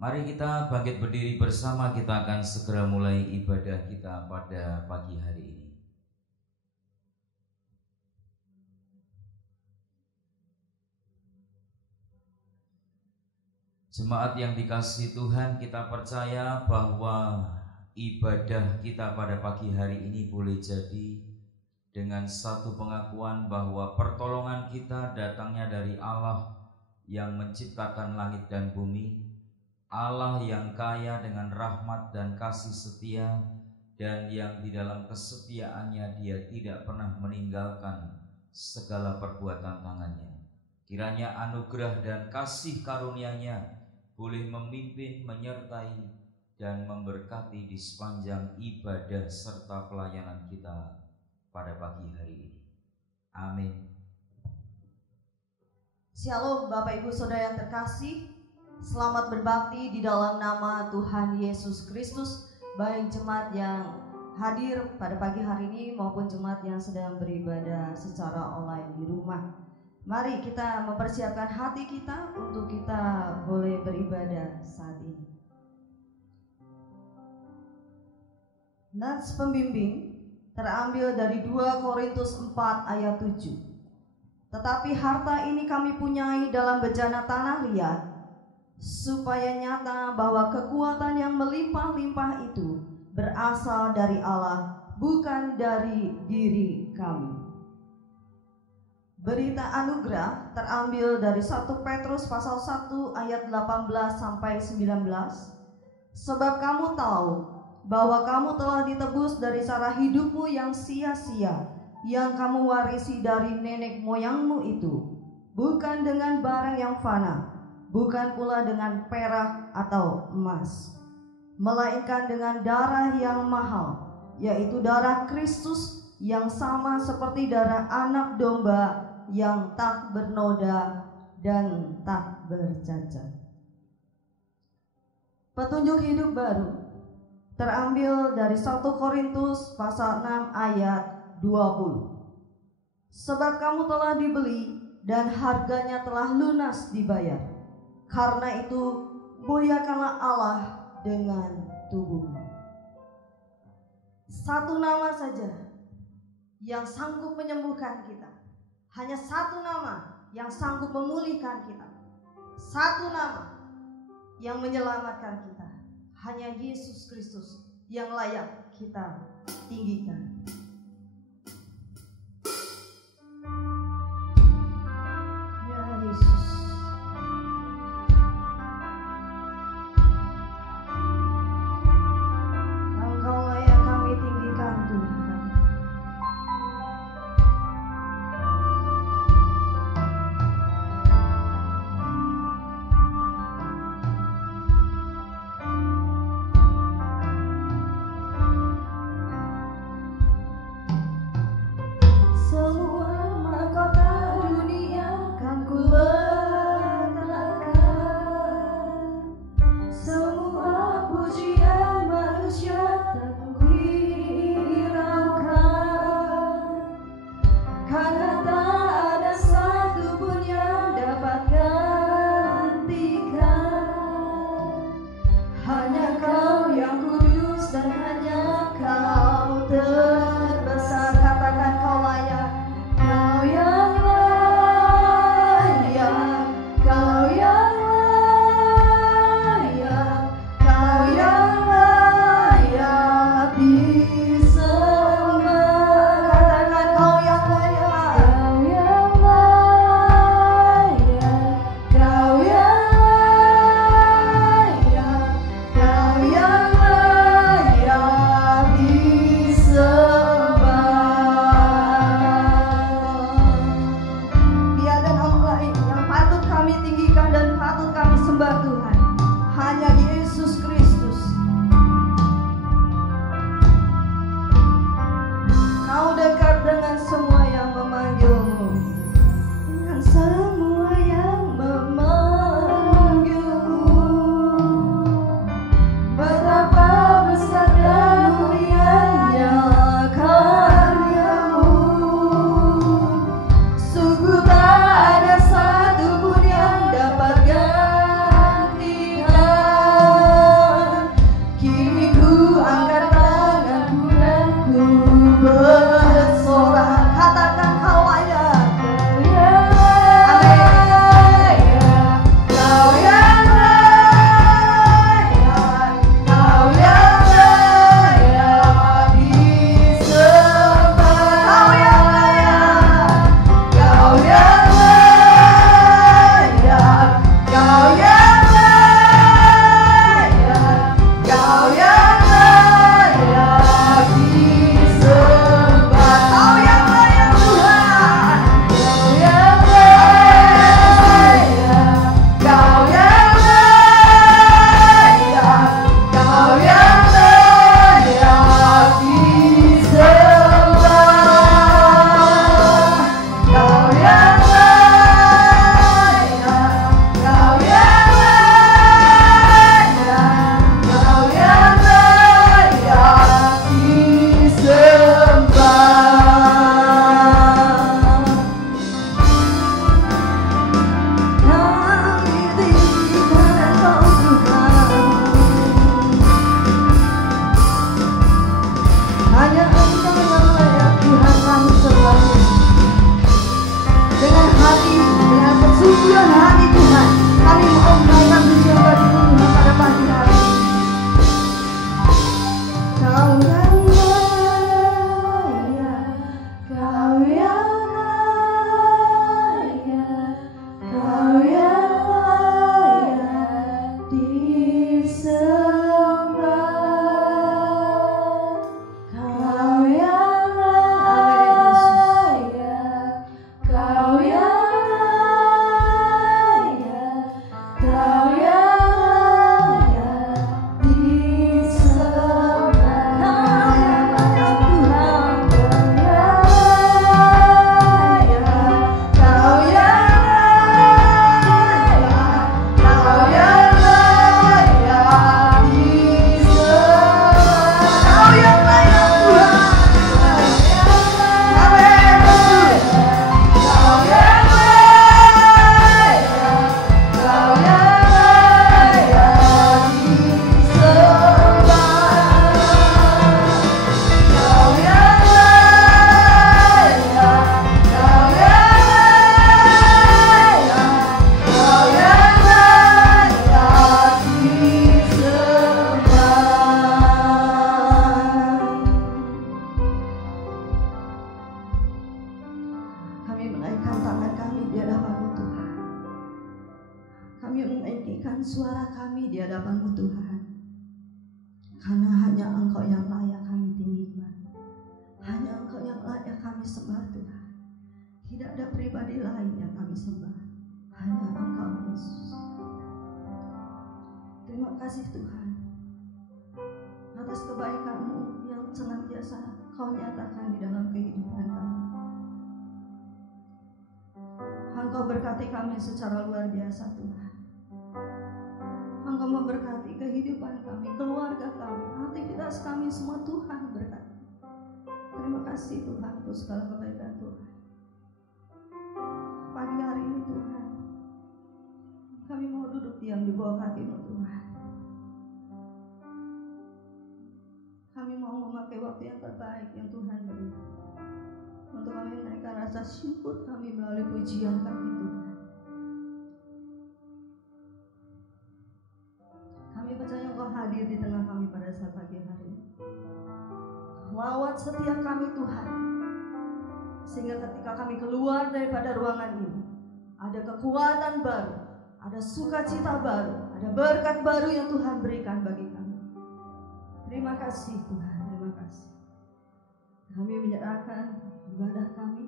Mari kita bangkit berdiri bersama, kita akan segera mulai ibadah kita pada pagi hari ini. Jemaat yang dikasihi Tuhan, kita percaya bahwa ibadah kita pada pagi hari ini boleh jadi dengan satu pengakuan bahwa pertolongan kita datangnya dari Allah yang menciptakan langit dan bumi, Allah yang kaya dengan rahmat dan kasih setia, dan yang di dalam kesetiaannya Dia tidak pernah meninggalkan segala perbuatan tangannya. Kiranya anugerah dan kasih karunia-Nya boleh memimpin, menyertai, dan memberkati di sepanjang ibadah serta pelayanan kita pada pagi hari ini. Amin. Shalom Bapak Ibu Saudara yang terkasih, selamat berbakti di dalam nama Tuhan Yesus Kristus, baik jemaat yang hadir pada pagi hari ini maupun jemaat yang sedang beribadah secara online di rumah. Mari kita mempersiapkan hati kita untuk kita boleh beribadah saat ini. Nats pembimbing terambil dari 2 Korintus 4 ayat 7. Tetapi harta ini kami punyai dalam bejana tanah liat, supaya nyata bahwa kekuatan yang melimpah-limpah itu berasal dari Allah, bukan dari diri kami. Berita anugerah terambil dari 1 Petrus pasal 1 ayat 18 sampai 19. Sebab kamu tahu bahwa kamu telah ditebus dari cara hidupmu yang sia-sia, yang kamu warisi dari nenek moyangmu itu, bukan dengan barang yang fana, bukan pula dengan perak atau emas, melainkan dengan darah yang mahal, yaitu darah Kristus, yang sama seperti darah anak domba yang tak bernoda dan tak bercacat. Petunjuk hidup baru terambil dari 1 Korintus pasal 6 ayat 20. Sebab kamu telah dibeli dan harganya telah lunas dibayar. Karena itu muliakanlah Allah dengan tubuhmu. Satu nama saja yang sanggup menyembuhkan kita. Hanya satu nama yang sanggup memulihkan kita. Satu nama yang menyelamatkan kita. Hanya Yesus Kristus yang layak kita tinggikan. Ya Yesus. Engkaulah yang kami tinggikan Tuhan. Kau yang layak keteduhan hati Tuhan, kami mau menaikkan pujian bagi Tuhan pada pagi hari ini. Kau yang layak, Kau yang layak, Kau yang layak disembah. Kau yang layak, Kau yang layak, Kau yang layak disembah. Kau yang layak Tuhan, Kau yang layak, Kau yang layak disembah. Kau yang layak Tuhan. Kami menaikkan tangan kami di hadapan-Mu Tuhan. Kami menaikkan suara kami di hadapan-Mu Tuhan. Karena hanya Engkau yang layak kami tinggikan. Hanya Engkau yang layak kami sembah Tuhan. Tidak ada pribadi lain yang kami sembah. Hanya Engkau Yesus. Terima kasih Tuhan atas kebaikan-Mu yang senantiasa Kau nyatakan di dalam kehidupan kami. Engkau berkati kami secara luar biasa Tuhan. Engkau memberkati kehidupan kami, keluarga kami, aktivitas kami semua Tuhan berkati. Terima kasih Tuhan untuk segala kebaikan Tuhan. Pagi hari ini Tuhan, kami mau duduk diam di bawah kaki-Mu Tuhan. Kami mau memakai waktu yang terbaik yang Tuhan berikan untuk kami menaikkan rasa syukur kami melalui pujian kami Tuhan. Kami percaya Engkau hadir di tengah kami pada saat pagi hari ini. Lawat setiap kami Tuhan, sehingga ketika kami keluar daripada ruangan ini, ada kekuatan baru, ada sukacita baru, ada berkat baru yang Tuhan berikan bagi kami. Terima kasih Tuhan, terima kasih. Kami menyerahkan ibadah kami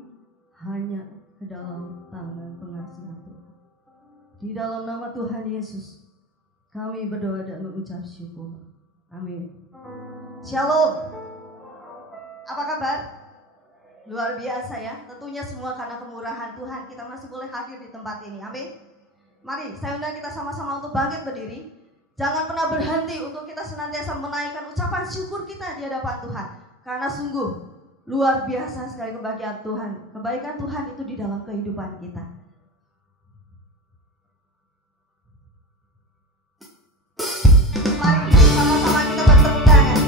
hanya ke dalam tangan pengasihan Tuhan. Di dalam nama Tuhan Yesus, kami berdoa dan mengucap syukur. Amin. Shalom. Apa kabar? Luar biasa ya. Tentunya semua karena kemurahan Tuhan kita masih boleh hadir di tempat ini. Amin. Mari saya undang kita sama-sama untuk bangkit berdiri. Jangan pernah berhenti untuk kita senantiasa menaikkan ucapan syukur kita di hadapan Tuhan. Karena sungguh luar biasa sekali kebahagiaan Tuhan. Kebaikan Tuhan itu di dalam kehidupan kita. Mari sama-sama kita bertepuk tangan.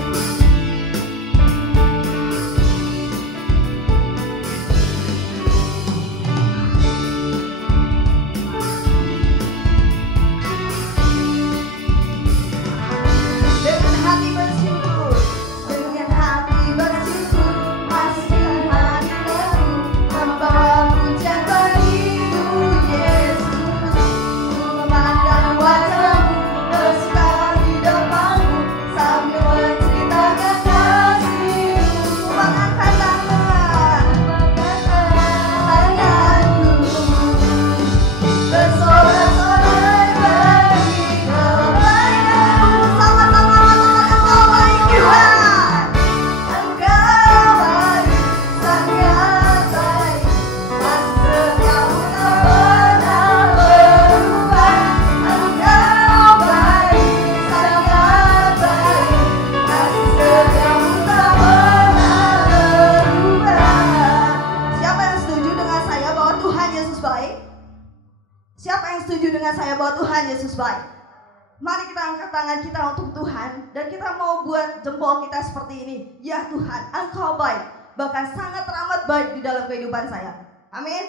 Dengan hati bersyukur, dengan hati bersyukur, masih hadiratmu membawa pujian bagimu Yesus. Ku memandang wajahmu, bersekarang di depanmu, sambil menceritakan kasihmu. Mengangkat tangan, tanganku, bersorak-sorai bagi kebaikan-Mu. Sama-sama Engkau baik Tuhan. Engkau baik, sangat baik. Kasih setiamu tak pernah berubah. Engkau baik, sangat baik. Kasih setiamu tak pernah berubah. Siapa yang setuju dengan saya bahwa Tuhan Yesus baik? Siapa yang setuju dengan saya bahwa Tuhan Yesus baik? Mari kita angkat tangan kita untuk Tuhan dan kita mau buat jempol kita seperti ini. Ya Tuhan, Engkau baik, bahkan sangat teramat baik di dalam kehidupan saya. Amin.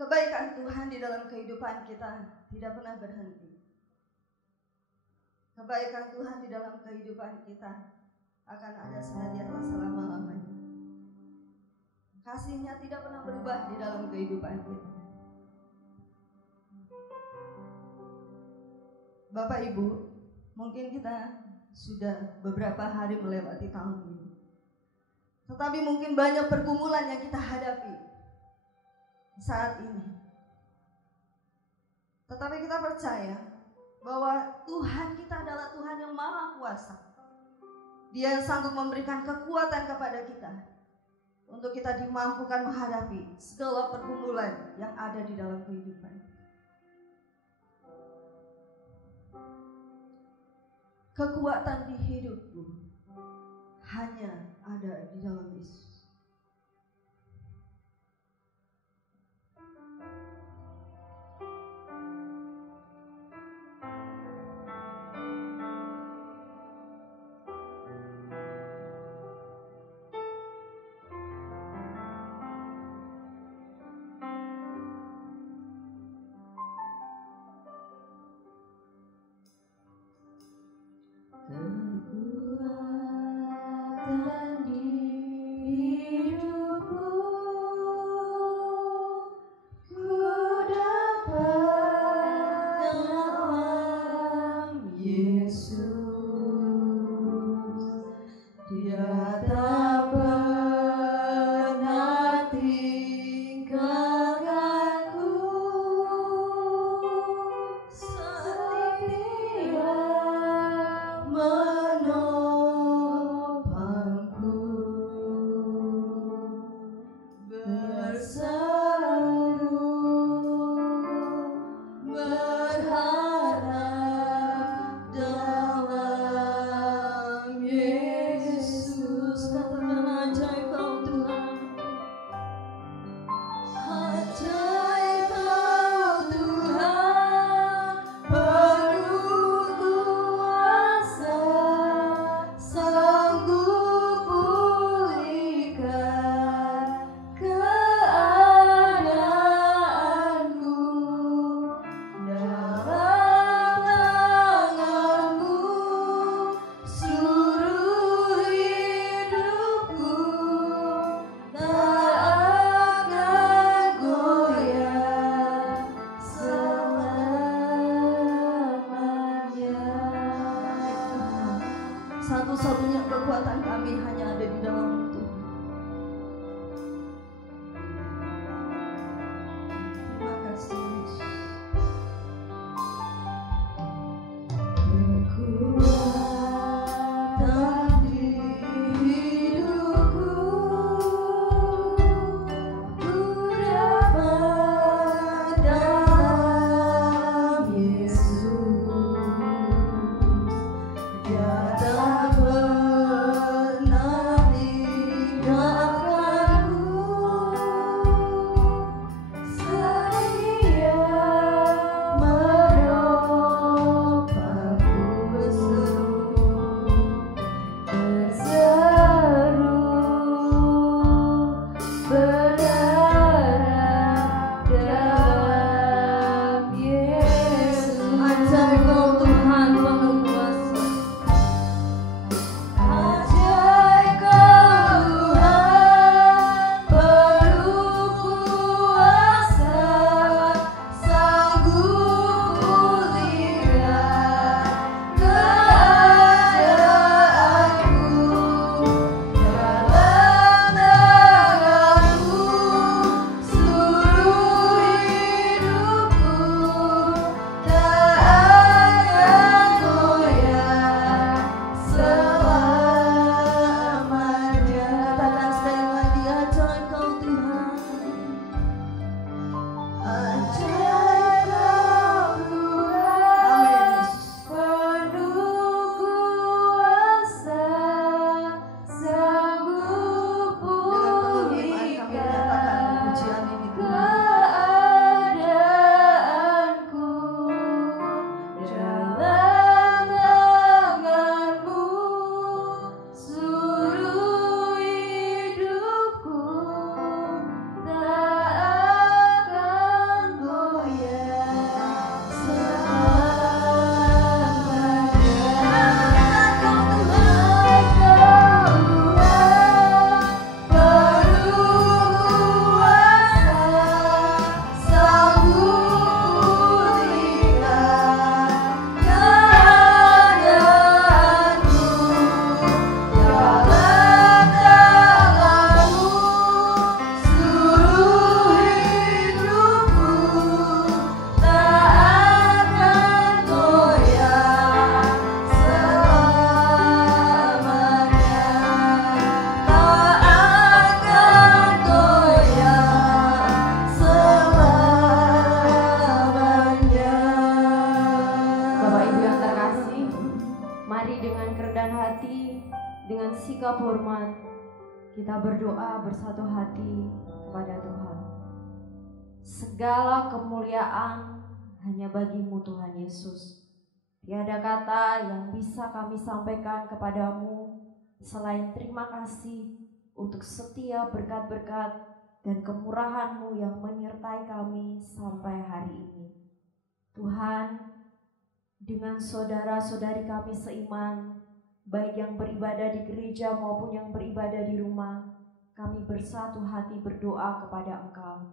Kebaikan Tuhan di dalam kehidupan kita tidak pernah berhenti. Kebaikan Tuhan di dalam kehidupan kita akan ada senantiasa selama-lamanya. Kasih-Nya tidak pernah berubah di dalam kehidupan kita. Bapak Ibu, mungkin kita sudah beberapa hari melewati tahun ini. Tetapi mungkin banyak pergumulan yang kita hadapi saat ini. Tetapi kita percaya bahwa Tuhan kita adalah Tuhan yang Maha Kuasa. Dia yang sanggup memberikan kekuatan kepada kita untuk kita dimampukan menghadapi segala pergumulan yang ada di dalam kehidupan. Kekuatan di hidupku hanya ada di dalam Yesus. Kekuatan di hidupku, ku dapat dalam Yesus. Dia tak pernah tinggalkanku, setia menopangku, berseru berharap dalam Yesus. Katakan ajaib Kau Tuhan, ajaib Kau Tuhan, penuh kuasa, sanggup pulihkan keadaanku. Dalam tangan-Mu seluruh hidupku tak akan goyah selamanya. Satu-satunya kekuatan kami hanya ada di dalam Tuhan. Terima kasih Yesus. Kekuatan di hidupku, ku dapat dalam Yesus. Dia tak pernah tinggalkanku, setia menopangku, berseru berharap dalam Yesus. Ajaib Kau Tuhan penuh kuasa, ajaib Kau Tuhan penuh kuasa, sanggup pulihkan keadaanku. Dalam tangan-Mu seluruh hidupku tak akan goyah selamanya. Katakan sekali lagi, ajaib Kau Tuhan, ajaib Kau Tuhan, penuh kuasa, sanggup pulihkan keadaanku. Dalam tangan-Mu seluruh hidupku tak akan sikap hormat, kita berdoa bersatu hati kepada Tuhan. Segala kemuliaan hanya bagi-Mu Tuhan Yesus. Tiada kata yang bisa kami sampaikan kepadamu selain terima kasih untuk setiap berkat-berkat dan kemurahan-Mu yang menyertai kami sampai hari ini. Tuhan, dengan saudara-saudari kami seiman, baik yang beribadah di gereja maupun yang beribadah di rumah, kami bersatu hati berdoa kepada Engkau.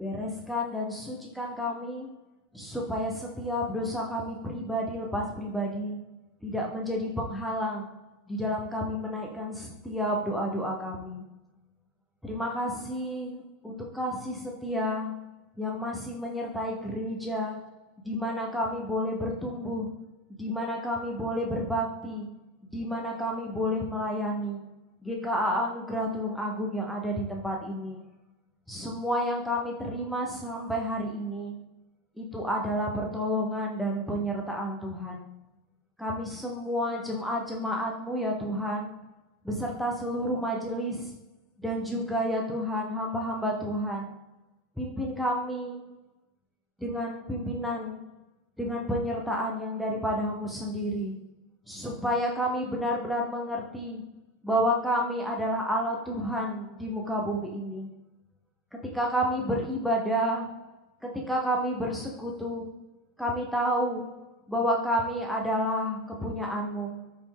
Bereskan dan sucikan kami, supaya setiap dosa kami pribadi lepas pribadi tidak menjadi penghalang di dalam kami menaikkan setiap doa-doa kami. Terima kasih untuk kasih setia yang masih menyertai gereja, di mana kami boleh bertumbuh, di mana kami boleh berbakti, di mana kami boleh melayani GKA Anugerah Tulung Agung yang ada di tempat ini. Semua yang kami terima sampai hari ini itu adalah pertolongan dan penyertaan Tuhan. Kami semua jemaat-jemaat-Mu ya Tuhan, beserta seluruh majelis dan juga ya Tuhan hamba-hamba Tuhan, pimpin kami dengan pimpinan, dengan penyertaan yang daripada-Mu sendiri, supaya kami benar-benar mengerti bahwa kami adalah Allah Tuhan di muka bumi ini. Ketika kami beribadah, ketika kami bersekutu, kami tahu bahwa kami adalah kepunyaan-Mu.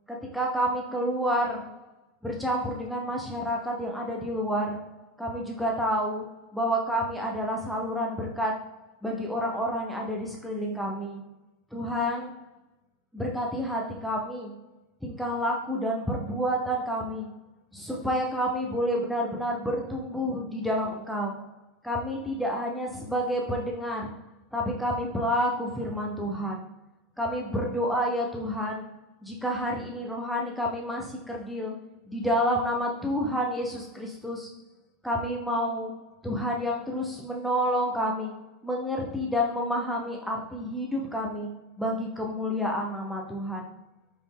Ketika kami keluar bercampur dengan masyarakat yang ada di luar, kami juga tahu bahwa kami adalah saluran berkat bagi orang-orang yang ada di sekeliling kami. Tuhan, berkati hati kami, tingkah laku dan perbuatan kami, supaya kami boleh benar-benar bertumbuh di dalam Engkau. Kami tidak hanya sebagai pendengar, tapi kami pelaku firman Tuhan. Kami berdoa ya Tuhan, jika hari ini rohani kami masih kerdil, di dalam nama Tuhan Yesus Kristus, kami mau Tuhan yang terus menolong kami, mengerti dan memahami arti hidup kami bagi kemuliaan nama Tuhan.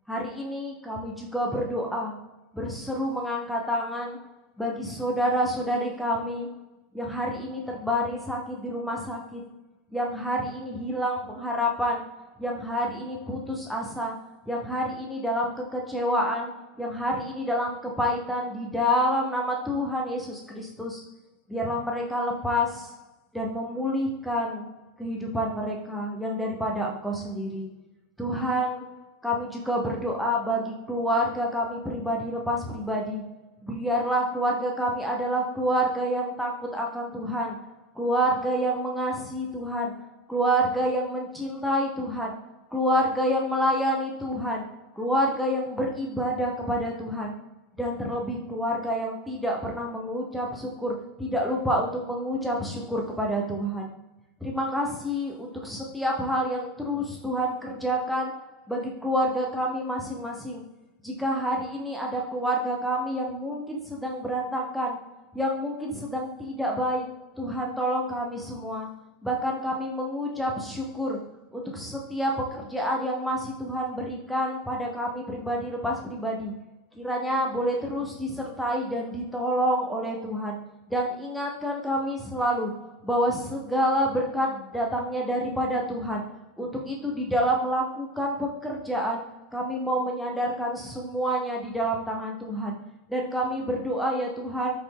Hari ini kami juga berdoa, berseru mengangkat tangan bagi saudara-saudari kami yang hari ini terbaring sakit di rumah sakit, yang hari ini hilang pengharapan, yang hari ini putus asa, yang hari ini dalam kekecewaan, yang hari ini dalam kepahitan. Di dalam nama Tuhan Yesus Kristus, biarlah mereka lepas dan memulihkan kehidupan mereka yang daripada Engkau sendiri. Tuhan, kami juga berdoa bagi keluarga kami pribadi lepas pribadi. Biarlah keluarga kami adalah keluarga yang takut akan Tuhan, keluarga yang mengasihi Tuhan, keluarga yang mencintai Tuhan, keluarga yang melayani Tuhan, keluarga yang beribadah kepada Tuhan, dan terlebih keluarga yang tidak pernah mengucap syukur, tidak lupa untuk mengucap syukur kepada Tuhan. Terima kasih untuk setiap hal yang terus Tuhan kerjakan bagi keluarga kami masing-masing. Jika hari ini ada keluarga kami yang mungkin sedang berantakan, yang mungkin sedang tidak baik, Tuhan tolong kami semua. Bahkan kami mengucap syukur untuk setiap pekerjaan yang masih Tuhan berikan pada kami pribadi lepas pribadi. Kiranya boleh terus disertai dan ditolong oleh Tuhan. Dan ingatkan kami selalu bahwa segala berkat datangnya daripada Tuhan. Untuk itu di dalam melakukan pekerjaan, kami mau menyandarkan semuanya di dalam tangan Tuhan. Dan kami berdoa ya Tuhan,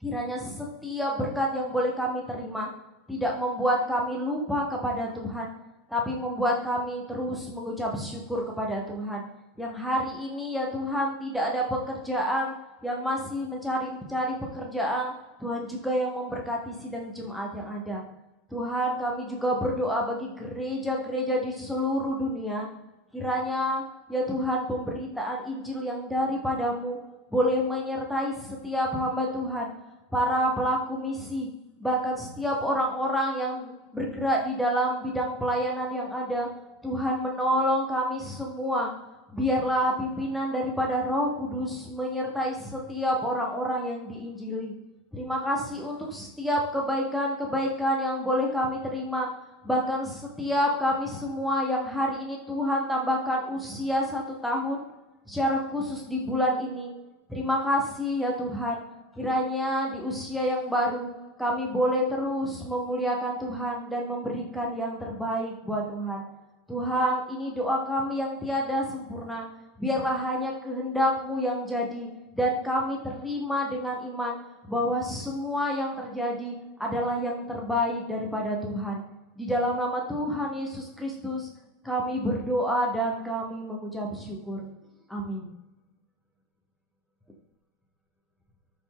kiranya setiap berkat yang boleh kami terima tidak membuat kami lupa kepada Tuhan, tapi membuat kami terus mengucap syukur kepada Tuhan. Yang hari ini ya Tuhan tidak ada pekerjaan, yang masih mencari pekerjaan, Tuhan juga yang memberkati sidang jemaat yang ada. Tuhan, kami juga berdoa bagi gereja-gereja di seluruh dunia. Kiranya ya Tuhan pemberitaan Injil yang daripada-Mu boleh menyertai setiap hamba Tuhan, para pelaku misi, bahkan setiap orang-orang yang bergerak di dalam bidang pelayanan yang ada. Tuhan menolong kami semua. Biarlah pimpinan daripada Roh Kudus menyertai setiap orang-orang yang diinjili. Terima kasih untuk setiap kebaikan-kebaikan yang boleh kami terima. Bahkan setiap kami semua yang hari ini Tuhan tambahkan usia 1 tahun secara khusus di bulan ini. Terima kasih ya Tuhan, kiranya di usia yang baru kami boleh terus memuliakan Tuhan dan memberikan yang terbaik buat Tuhan. Tuhan, ini doa kami yang tiada sempurna, biarlah hanya kehendak-Mu yang jadi, dan kami terima dengan iman bahwa semua yang terjadi adalah yang terbaik daripada Tuhan. Di dalam nama Tuhan Yesus Kristus kami berdoa dan kami mengucap syukur. Amin.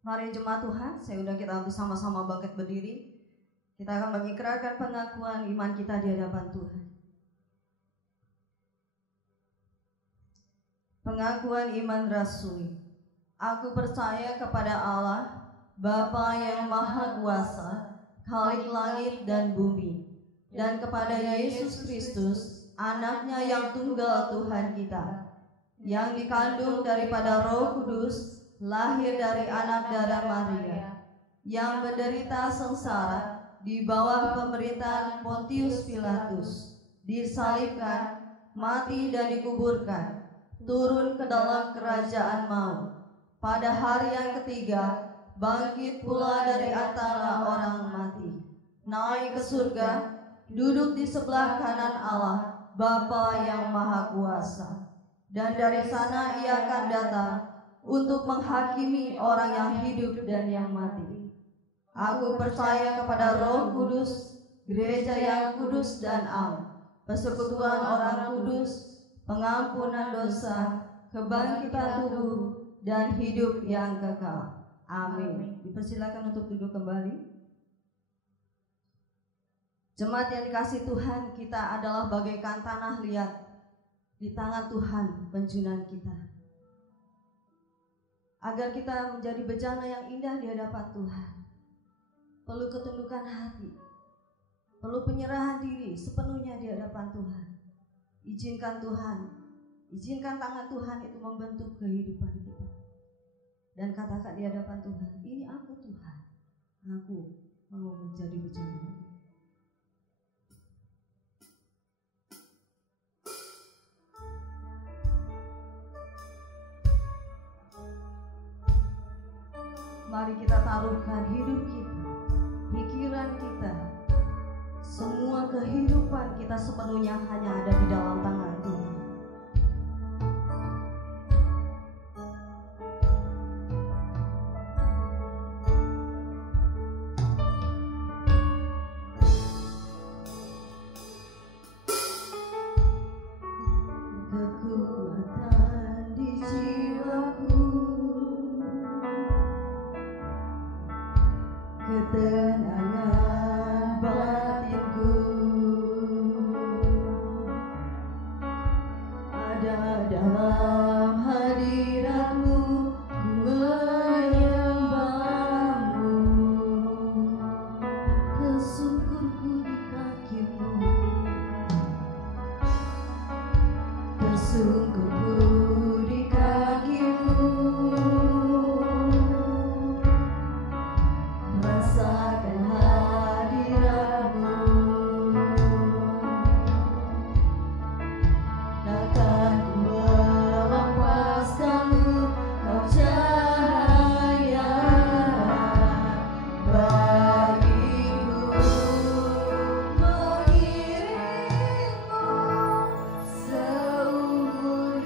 Mari jemaat Tuhan, saya undang kita untuk sama-sama bangkit berdiri. Kita akan mengikrarkan pengakuan iman kita di hadapan Tuhan. Pengakuan iman rasuli. Aku percaya kepada Allah, Bapa yang Maha Kuasa, Khalik langit dan bumi, dan kepada Yesus Kristus, Anaknya yang tunggal Tuhan kita, yang dikandung daripada Roh Kudus, lahir dari anak darah Maria, yang menderita sengsara di bawah pemerintahan Pontius Pilatus, disalibkan, mati dan dikuburkan, turun ke dalam kerajaan maut. Pada hari yang ketiga, bangkit pula dari antara orang mati, naik ke surga, duduk di sebelah kanan Allah, Bapa yang Maha Kuasa. Dan dari sana Ia akan datang untuk menghakimi orang yang hidup dan yang mati. Aku percaya kepada Roh Kudus, gereja yang kudus dan am, persekutuan orang kudus, pengampunan dosa, kebangkitan tubuh, dan hidup yang kekal. Amin. Dipersilakan untuk duduk kembali. Jemaat yang dikasihi Tuhan, kita adalah bagaikan tanah liat di tangan Tuhan penjunan kita. Agar kita menjadi bejana yang indah di hadapan Tuhan, perlu ketundukan hati, perlu penyerahan diri sepenuhnya di hadapan Tuhan. Izinkan Tuhan, izinkan tangan Tuhan itu membentuk kehidupan kita. Dan katakan di hadapan Tuhan, ini aku Tuhan, aku mau menjadi bejana. Mari kita taruhkan hidup kita, pikiran kita, semua kehidupan kita sepenuhnya hanya ada di dalam tangan Tuhan. Kekuatan di jiwaku, ketenangan batinku ada dalam hadirat-Mu, ku menyembah-Mu, tersungkurku di kaki-Mu, tersungkurku di kaki-Mu. Rasakan hadirat-Mu, takkan ku melepaskan-Mu, Kau cahaya bagiku, mengiring-Mu seumur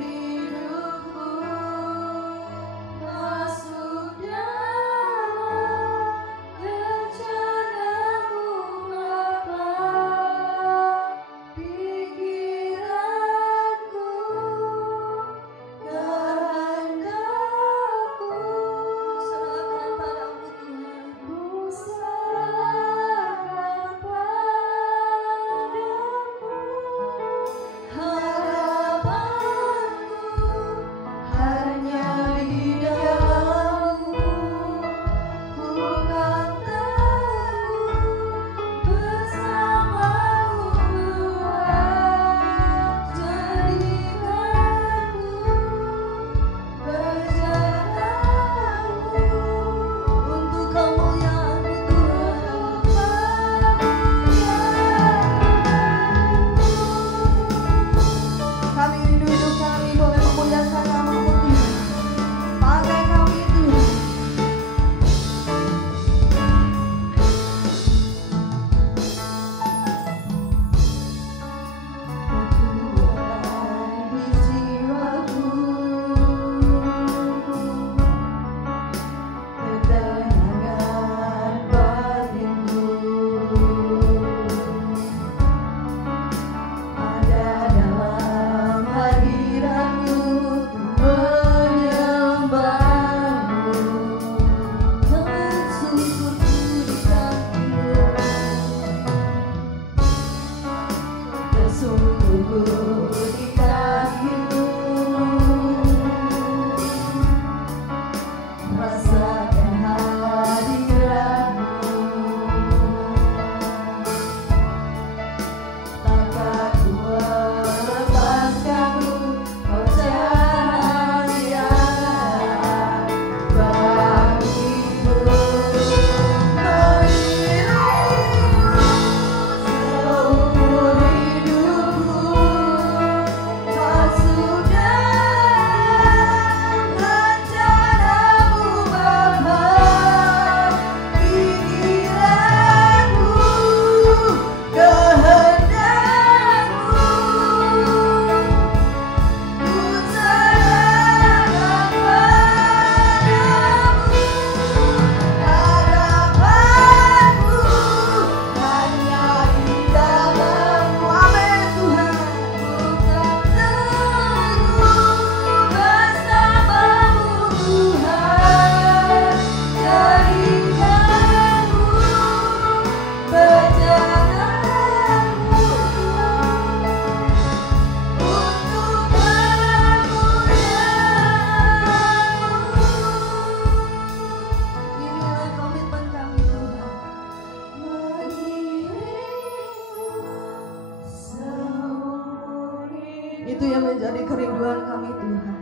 Itu yang menjadi kerinduan kami Tuhan.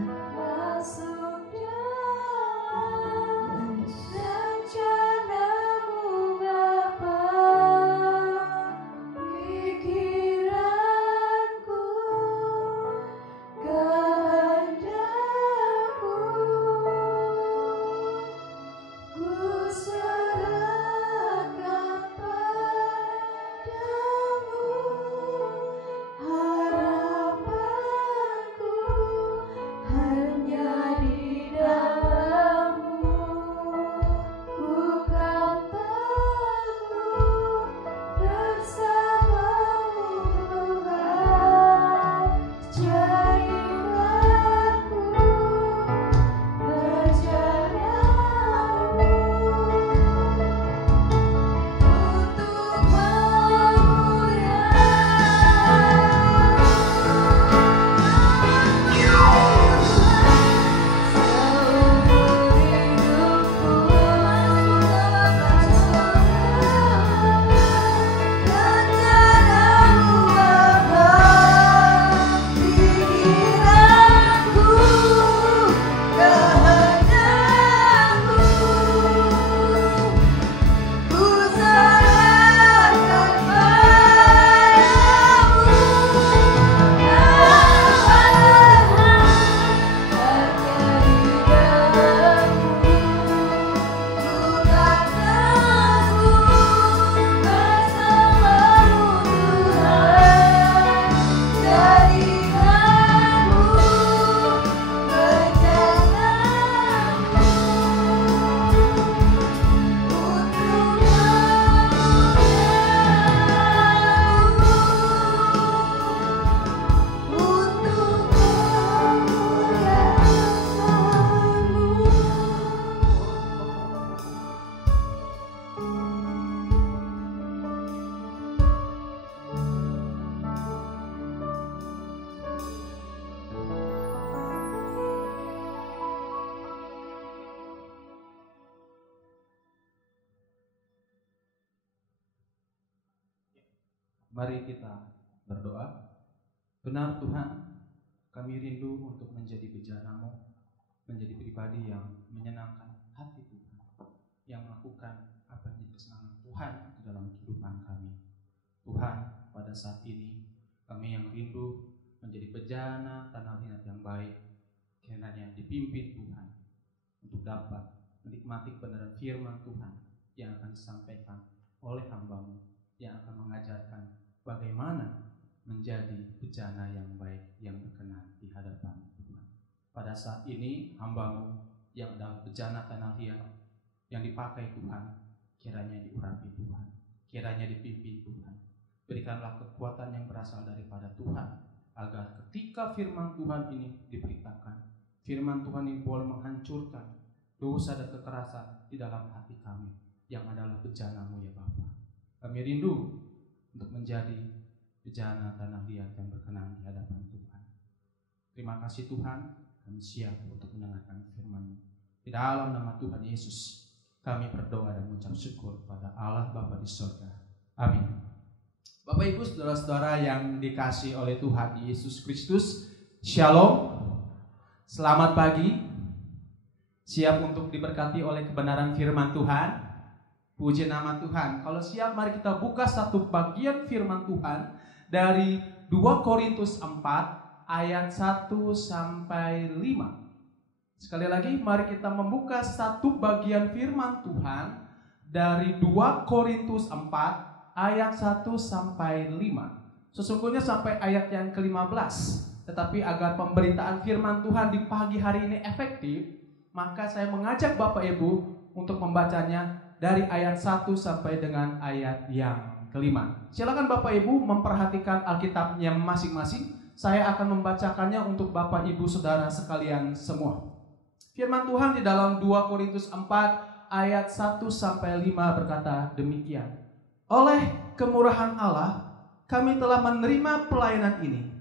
Mari kita berdoa. Benar Tuhan, kami rindu untuk menjadi bejana-Mu, menjadi pribadi yang menyenangkan hati Tuhan, yang melakukan apa yang kesenangan Tuhan di dalam kehidupan kami. Tuhan, pada saat ini kami yang rindu menjadi bejana tanah liat yang baik, kiranya dipimpin Tuhan untuk dapat menikmati kebenaran firman Tuhan yang akan disampaikan oleh hamba-Mu, yang akan mengajarkan bagaimana menjadi bejana yang baik yang berkenan di hadapan Tuhan. Pada saat ini hamba-Mu yang adalah bejana tanah liat yang dipakai Tuhan, kiranya diurapi Tuhan, kiranya dipimpin Tuhan. Berikanlah kekuatan yang berasal daripada Tuhan, agar ketika firman Tuhan ini diberitakan, firman Tuhan ini boleh menghancurkan dosa dan kekerasan di dalam hati kami yang adalah bejana-Mu ya Bapa. Kami rindu untuk menjadi bejana tanah liat yang berkenan di hadapan Tuhan. Terima kasih Tuhan, kami siap untuk mendengarkan firman-Mu. Di dalam nama Tuhan Yesus, kami berdoa dan mengucap syukur pada Allah Bapa di surga. Amin. Bapak Ibu saudara-saudara yang dikasihi oleh Tuhan Yesus Kristus, Shalom. Selamat pagi. Siap untuk diberkati oleh kebenaran firman Tuhan? Puji nama Tuhan. Kalau siap, mari kita buka satu bagian firman Tuhan dari 2 Korintus 4 ayat 1 sampai 5. Sekali lagi, mari kita membuka satu bagian firman Tuhan dari 2 Korintus 4 ayat 1 sampai 5. Sesungguhnya sampai ayat yang ke-15. Tetapi agar pemberitaan firman Tuhan di pagi hari ini efektif, maka saya mengajak Bapak Ibu untuk membacanya dari ayat 1 sampai dengan ayat yang ke-5. Silakan Bapak Ibu memperhatikan Alkitabnya masing-masing. Saya akan membacakannya untuk Bapak Ibu Saudara sekalian semua. Firman Tuhan di dalam 2 Korintus 4 ayat 1 sampai 5 berkata demikian. Oleh kemurahan Allah, kami telah menerima pelayanan ini.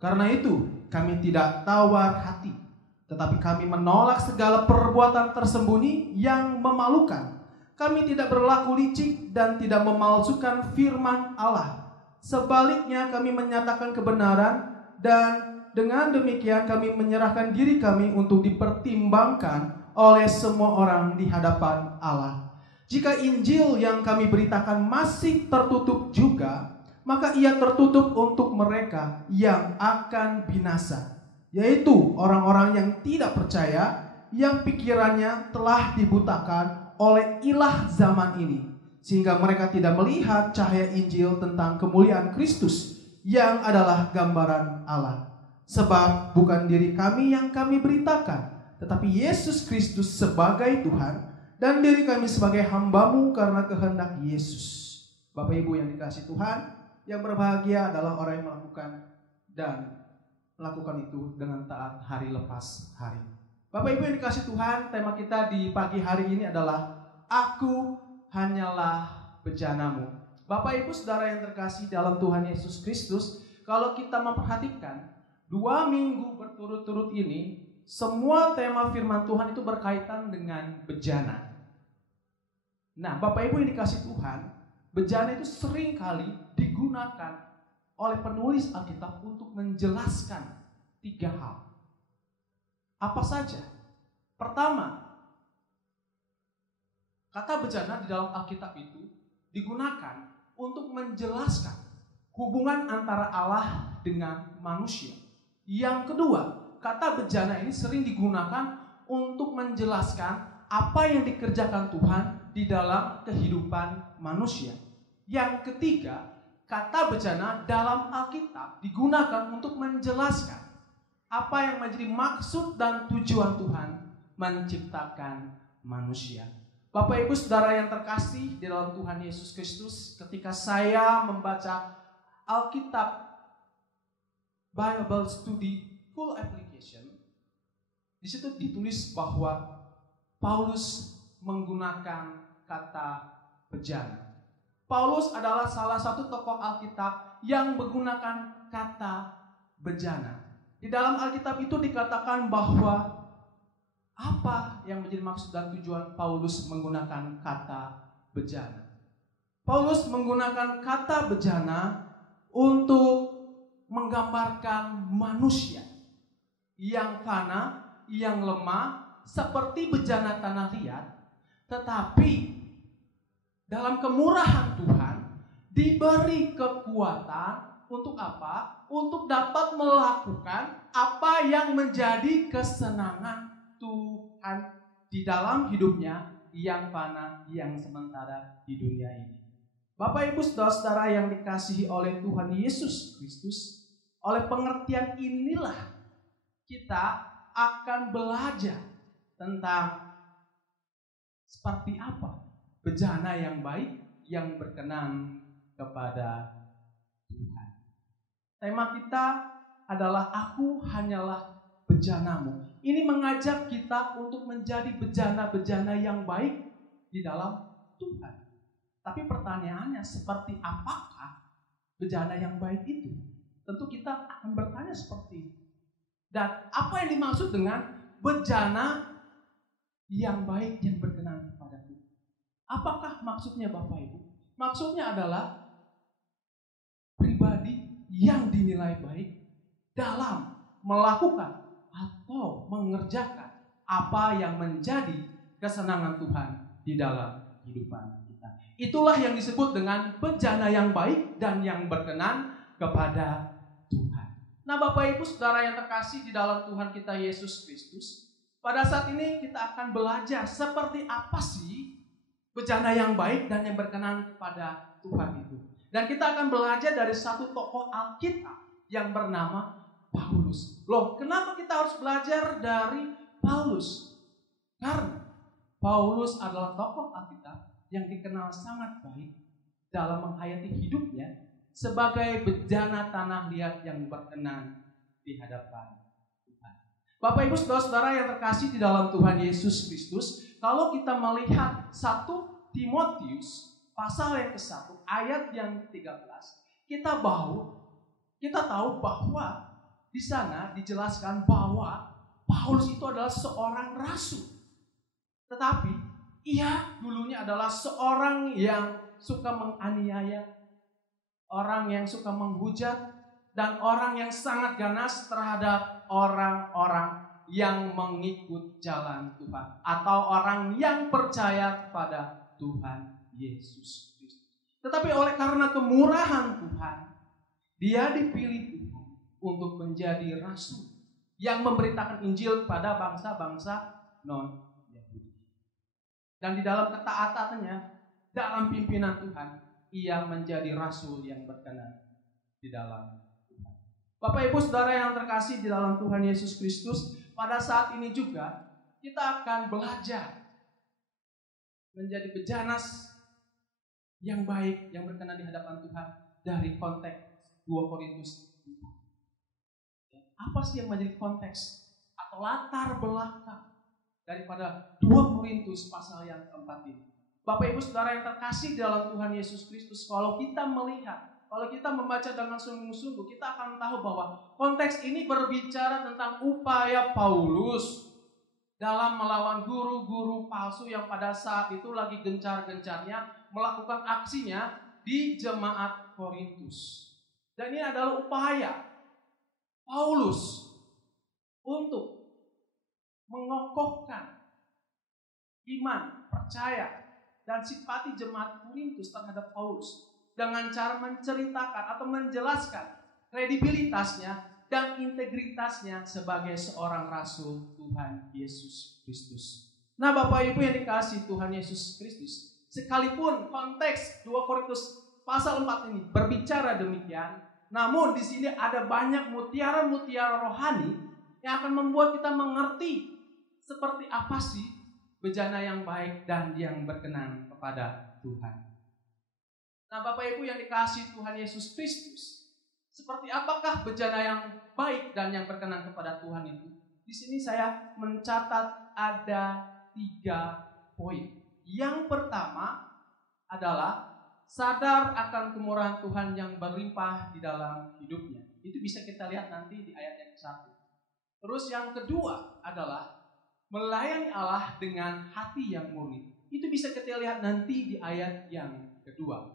Karena itu, kami tidak tawar hati, tetapi kami menolak segala perbuatan tersembunyi yang memalukan. Kami tidak berlaku licik dan tidak memalsukan firman Allah. Sebaliknya, kami menyatakan kebenaran dan dengan demikian kami menyerahkan diri kami untuk dipertimbangkan oleh semua orang di hadapan Allah. Jika Injil yang kami beritakan masih tertutup juga, maka ia tertutup untuk mereka yang akan binasa, yaitu orang-orang yang tidak percaya, yang pikirannya telah dibutakan oleh ilah zaman ini, sehingga mereka tidak melihat cahaya Injil tentang kemuliaan Kristus yang adalah gambaran Allah. Sebab bukan diri kami yang kami beritakan, tetapi Yesus Kristus sebagai Tuhan, dan diri kami sebagai hamba-Mu karena kehendak Yesus. Bapak Ibu yang dikasihi Tuhan, yang berbahagia adalah orang yang melakukan itu dengan taat hari lepas hari. Bapak Ibu yang dikasihi Tuhan, tema kita di pagi hari ini adalah Aku hanyalah bejana-Mu. Bapak Ibu Saudara yang terkasih dalam Tuhan Yesus Kristus, kalau kita memperhatikan 2 minggu berturut-turut ini, semua tema firman Tuhan itu berkaitan dengan bejana. Nah, Bapak Ibu yang dikasihi Tuhan, bejana itu sering kali digunakan oleh penulis Alkitab untuk menjelaskan 3 hal. Apa saja? Pertama, kata bejana di dalam Alkitab itu digunakan untuk menjelaskan hubungan antara Allah dengan manusia. Yang kedua, kata bejana ini sering digunakan untuk menjelaskan apa yang dikerjakan Tuhan di dalam kehidupan manusia. Yang ketiga, kata bejana dalam Alkitab digunakan untuk menjelaskan apa yang menjadi maksud dan tujuan Tuhan menciptakan manusia. Bapak Ibu Saudara yang terkasih di dalam Tuhan Yesus Kristus, ketika saya membaca Alkitab Bible Study Full Application, di situ ditulis bahwa Paulus menggunakan kata bejana. Paulus adalah salah satu tokoh Alkitab yang menggunakan kata bejana. Di dalam Alkitab itu dikatakan bahwa apa yang menjadi maksud dan tujuan Paulus menggunakan kata bejana. Paulus menggunakan kata bejana untuk menggambarkan manusia yang fana, yang lemah, seperti bejana tanah liat, tetapi dalam kemurahan Tuhan diberi kekuatan untuk apa? Untuk dapat melakukan apa yang menjadi kesenangan Tuhan di dalam hidupnya yang fana, yang sementara di dunia ini. Bapak Ibu Saudara-saudara yang dikasihi oleh Tuhan Yesus Kristus, oleh pengertian inilah kita akan belajar tentang seperti apa bejana yang baik yang berkenan kepada Tuhan. Tema kita adalah Aku hanyalah bejana-Mu. Ini mengajak kita untuk menjadi bejana-bejana yang baik di dalam Tuhan. Tapi pertanyaannya, seperti apakah bejana yang baik itu? Tentu kita akan bertanya seperti itu. Dan apa yang dimaksud dengan bejana yang baik yang berkenan kepada Tuhan? Apakah maksudnya Bapak Ibu? Maksudnya adalah pribadi yang dinilai baik dalam melakukan atau mengerjakan apa yang menjadi kesenangan Tuhan di dalam kehidupan kita. Itulah yang disebut dengan bejana yang baik dan yang berkenan kepada Tuhan. Nah, Bapak Ibu Saudara yang terkasih di dalam Tuhan kita Yesus Kristus, pada saat ini kita akan belajar seperti apa sih bejana yang baik dan yang berkenan kepada Tuhan itu. Dan kita akan belajar dari satu tokoh Alkitab yang bernama Paulus. Loh, kenapa kita harus belajar dari Paulus? Karena Paulus adalah tokoh Alkitab yang dikenal sangat baik dalam menghayati hidupnya sebagai bejana tanah liat yang berkenan di hadapan Tuhan. Bapak Ibu Saudara-saudara yang terkasih di dalam Tuhan Yesus Kristus, kalau kita melihat 1 Timotius pasal yang ke-1 ayat yang 13, kita tahu bahwa di sana dijelaskan bahwa Paulus itu adalah seorang rasul. Tetapi ia dulunya adalah seorang yang suka menganiaya, orang yang suka menghujat, dan orang yang sangat ganas terhadap orang-orang yang mengikut jalan Tuhan atau orang yang percaya kepada Tuhan Yesus Kristus. Tetapi oleh karena kemurahan Tuhan, dia dipilih Tuhan untuk menjadi rasul yang memberitakan Injil pada bangsa-bangsa non-Yahudi. Dan di dalam ketaatannya, dalam pimpinan Tuhan, ia menjadi rasul yang berkenan di dalam Tuhan. Bapak Ibu Saudara yang terkasih di dalam Tuhan Yesus Kristus, pada saat ini juga kita akan belajar menjadi bejanas yang baik, yang berkenan di hadapan Tuhan dari konteks 2 Korintus 4. Apa sih yang menjadi konteks atau latar belakang daripada 2 Korintus pasal yang keempat ini? Bapak Ibu Saudara yang terkasih dalam Tuhan Yesus Kristus, kalau kita melihat, kalau kita membaca dengan sungguh-sungguh, kita akan tahu bahwa konteks ini berbicara tentang upaya Paulus dalam melawan guru-guru palsu yang pada saat itu lagi gencar-gencarnya melakukan aksinya di jemaat Korintus. Dan ini adalah upaya Paulus untuk mengokohkan iman, percaya, dan simpati jemaat Korintus terhadap Paulus dengan cara menceritakan atau menjelaskan kredibilitasnya dan integritasnya sebagai seorang rasul Tuhan Yesus Kristus. Nah, Bapak Ibu yang dikasihi Tuhan Yesus Kristus, sekalipun konteks 2 Korintus pasal 4 ini berbicara demikian, namun di sini ada banyak mutiara-mutiara rohani yang akan membuat kita mengerti seperti apa sih bejana yang baik dan yang berkenan kepada Tuhan. Nah, Bapak Ibu yang dikasihi Tuhan Yesus Kristus, seperti apakah bejana yang baik dan yang berkenan kepada Tuhan itu? Di sini saya mencatat ada 3 poin. Yang pertama adalah sadar akan kemurahan Tuhan yang berlimpah di dalam hidupnya. Itu bisa kita lihat nanti di ayat yang ke-1. Terus yang kedua adalah melayani Allah dengan hati yang murni. Itu bisa kita lihat nanti di ayat yang kedua.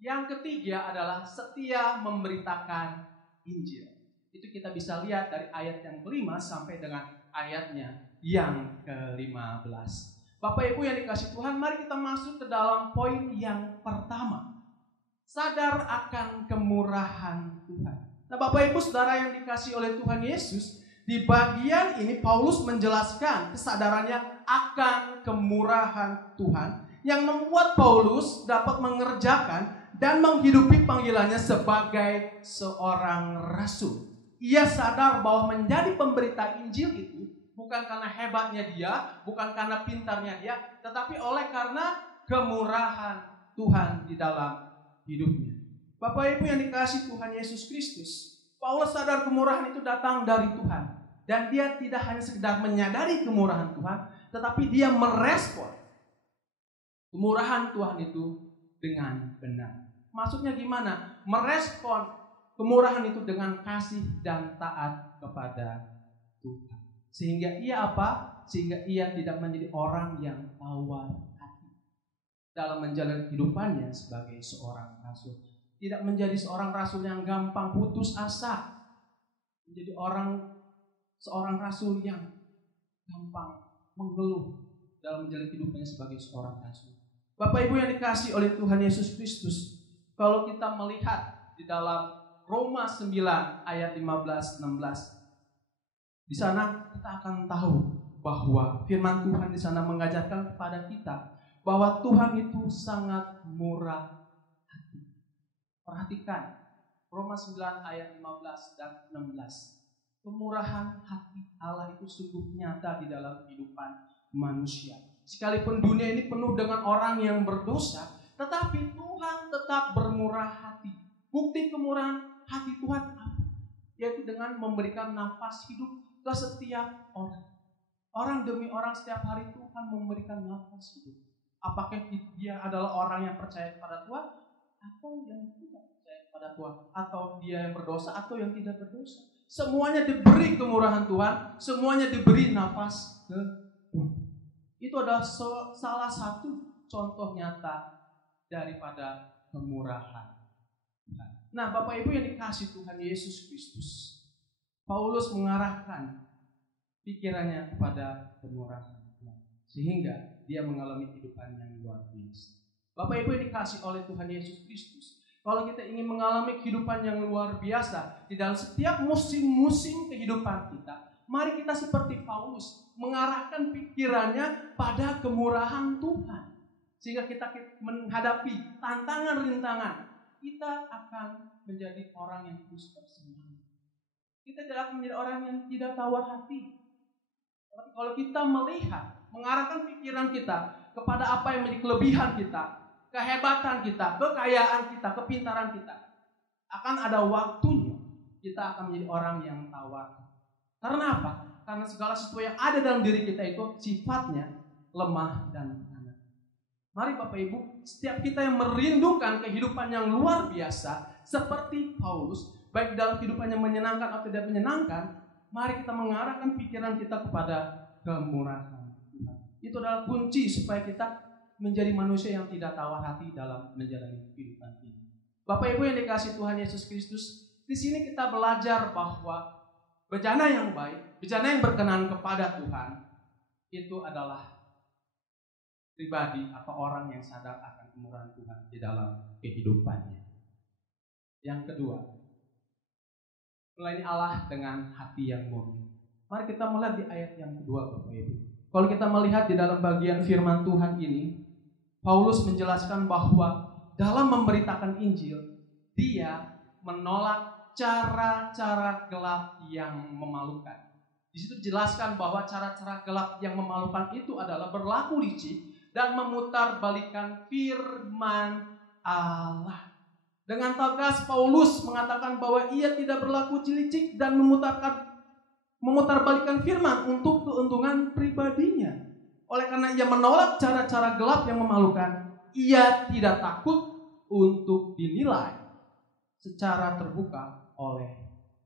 Yang ketiga adalah setia memberitakan Injil. Itu kita bisa lihat dari ayat yang ke-5 sampai dengan ayatnya yang ke-15. Bapak Ibu yang dikasihi Tuhan, mari kita masuk ke dalam poin yang pertama. Sadar akan kemurahan Tuhan. Nah, Bapak Ibu Saudara yang dikasihi oleh Tuhan Yesus, di bagian ini Paulus menjelaskan kesadarannya akan kemurahan Tuhan yang membuat Paulus dapat mengerjakan dan menghidupi panggilannya sebagai seorang rasul. Ia sadar bahwa menjadi pemberita Injil itu bukan karena hebatnya dia, bukan karena pintarnya dia, tetapi oleh karena kemurahan Tuhan di dalam hidupnya. Bapak Ibu yang dikasihi Tuhan Yesus Kristus, Paulus sadar kemurahan itu datang dari Tuhan. Dan dia tidak hanya sekedar menyadari kemurahan Tuhan, tetapi dia merespon kemurahan Tuhan itu dengan benar. Maksudnya gimana? Merespon kemurahan itu dengan kasih dan taat kepada Tuhan. Sehingga ia apa? Sehingga ia tidak menjadi orang yang tawar hati dalam menjalani kehidupannya sebagai seorang rasul. Tidak menjadi seorang rasul yang gampang putus asa. Menjadi seorang rasul yang gampang mengeluh dalam menjalani kehidupannya sebagai seorang rasul. Bapak Ibu yang dikasihi oleh Tuhan Yesus Kristus, kalau kita melihat di dalam Roma 9 ayat 15-16, di sana kita akan tahu bahwa firman Tuhan di sana mengajarkan kepada kita bahwa Tuhan itu sangat murah hati. Perhatikan Roma 9 ayat 15 dan 16. Kemurahan hati Allah itu sungguh nyata di dalam kehidupan manusia. Sekalipun dunia ini penuh dengan orang yang berdosa, tetapi Tuhan tetap bermurah hati. Bukti kemurahan hati Tuhan apa? Yaitu dengan memberikan nafas hidup ke setiap orang. Orang demi orang setiap hari Tuhan memberikan nafas hidup. Apakah dia adalah orang yang percaya kepada Tuhan atau yang tidak percaya kepada Tuhan, atau dia yang berdosa atau yang tidak berdosa. Semuanya diberi kemurahan Tuhan, semuanya diberi nafas ke Tuhan. Itu adalah salah satu contoh nyata daripada kemurahan Tuhan. Nah, Bapak Ibu yang dikasihi Tuhan Yesus Kristus, Paulus mengarahkan pikirannya kepada kemurahan Tuhan, sehingga dia mengalami kehidupan yang luar biasa. Bapak Ibu yang dikasihi oleh Tuhan Yesus Kristus, kalau kita ingin mengalami kehidupan yang luar biasa di dalam setiap musim-musim kehidupan kita, mari kita seperti Paulus mengarahkan pikirannya pada kemurahan Tuhan, sehingga kita menghadapi tantangan-rintangan, kita akan menjadi orang yang terus bersemangat. Kita tidak akan menjadi orang yang tidak tawar hati. Tapi kalau kita melihat, mengarahkan pikiran kita kepada apa yang menjadi kelebihan kita, kehebatan kita, kekayaan kita, kepintaran kita, akan ada waktunya kita akan menjadi orang yang tawar. Karena apa? Karena segala sesuatu yang ada dalam diri kita itu sifatnya lemah dan kanak. Mari Bapak Ibu, setiap kita yang merindukan kehidupan yang luar biasa seperti Paulus, baik dalam kehidupan yang menyenangkan atau tidak menyenangkan, mari kita mengarahkan pikiran kita kepada kemurahan Tuhan. Itu adalah kunci supaya kita menjadi manusia yang tidak tawar hati dalam menjalani kehidupan ini. Bapak Ibu yang dikasihi Tuhan Yesus Kristus, di sini kita belajar bahwa bejana yang baik, bejana yang berkenan kepada Tuhan, itu adalah pribadi atau orang yang sadar akan kemurahan Tuhan di dalam kehidupannya. Yang kedua, melayani Allah dengan hati yang murni. Mari kita melihat di ayat yang kedua, Bapak Ibu. Kalau kita melihat di dalam bagian firman Tuhan ini, Paulus menjelaskan bahwa dalam memberitakan Injil, dia menolak cara-cara gelap yang memalukan. Di situ dijelaskan bahwa cara-cara gelap yang memalukan itu adalah berlaku licik dan memutarbalikkan firman Allah. Dengan tegas Paulus mengatakan bahwa ia tidak berlaku licik dan memutarbalikkan firman untuk keuntungan pribadinya. Oleh karena ia menolak cara-cara gelap yang memalukan, ia tidak takut untuk dinilai secara terbuka oleh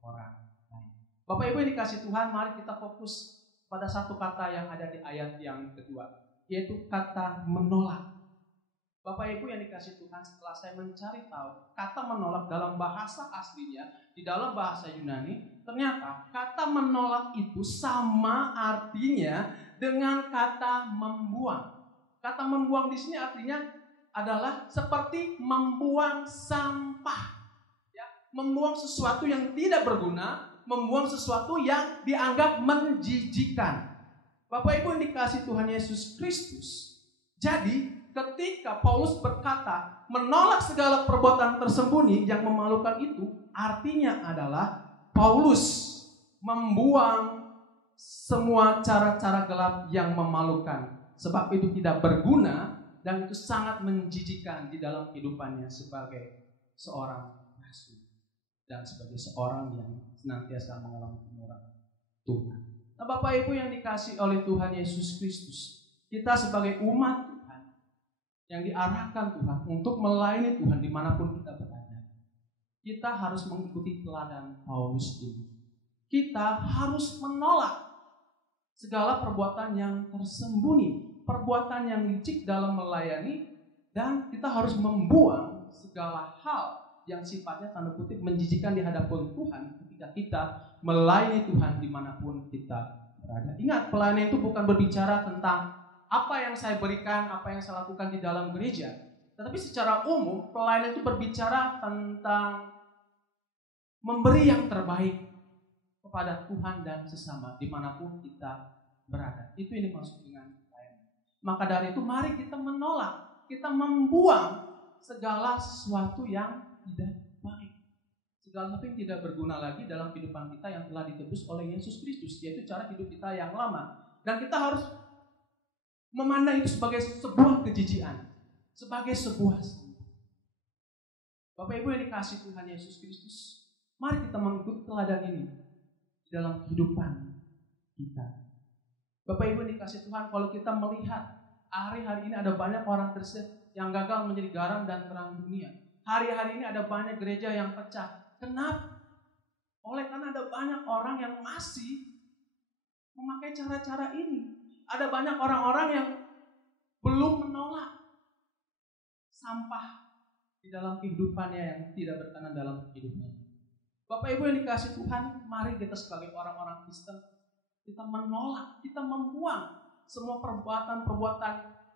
orang lain. Bapak Ibu yang dikasihi Tuhan, mari kita fokus pada satu kata yang ada di ayat yang kedua, yaitu kata menolak. Bapak Ibu yang dikasihi Tuhan, setelah saya mencari tahu kata menolak dalam bahasa aslinya, di dalam bahasa Yunani, ternyata kata menolak itu sama artinya dengan kata membuang. Kata membuang di sini artinya adalah seperti membuang sampah, ya, membuang sesuatu yang tidak berguna, membuang sesuatu yang dianggap menjijikan. Bapak Ibu yang dikasihi Tuhan Yesus Kristus, jadi ketika Paulus berkata menolak segala perbuatan tersembunyi yang memalukan itu, artinya adalah Paulus membuang semua cara-cara gelap yang memalukan, sebab itu tidak berguna dan itu sangat menjijikan di dalam kehidupannya sebagai seorang rasul dan sebagai seorang yang senantiasa mengalami kemurahan Tuhan. Nah, Bapak Ibu yang dikasihi oleh Tuhan Yesus Kristus, kita sebagai umat Tuhan yang diarahkan Tuhan untuk melayani Tuhan dimanapun kita berada, kita harus mengikuti teladan Paulus ini. Kita harus menolak segala perbuatan yang tersembunyi, perbuatan yang licik dalam melayani, dan kita harus membuang segala hal yang sifatnya tanda kutip menjijikan di hadapan Tuhan ketika kita melayani Tuhan dimanapun kita berada. Ingat, pelayanan itu bukan berbicara tentang apa yang saya berikan, apa yang saya lakukan di dalam gereja. Tetapi secara umum, pelayanan itu berbicara tentang memberi yang terbaik kepada Tuhan dan sesama dimanapun kita berada. Itu yang dimaksud dengan pelayanan. Maka dari itu mari kita menolak, kita membuang segala sesuatu yang tidak baik, segala sesuatu yang tidak berguna lagi dalam kehidupan kita yang telah ditebus oleh Yesus Kristus, yaitu cara hidup kita yang lama. Dan kita harus memandang itu sebagai sebuah kejijian, sebagai sebuah sampah. Bapak Ibu yang dikasihi Tuhan Yesus Kristus, mari kita mengikuti teladan ini di dalam kehidupan kita. Bapak Ibu yang dikasihi Tuhan, kalau kita melihat hari-hari ini ada banyak orang Kristen yang gagal menjadi garam dan terang dunia. Hari-hari ini ada banyak gereja yang pecah. Kenapa? Karena ada banyak orang yang masih memakai cara-cara ini. Ada banyak orang-orang yang belum menolak sampah di dalam kehidupannya yang tidak berkenan dalam kehidupannya. Bapak Ibu yang dikasihi Tuhan, mari kita sebagai orang-orang Kristen, kita menolak, kita membuang semua perbuatan-perbuatan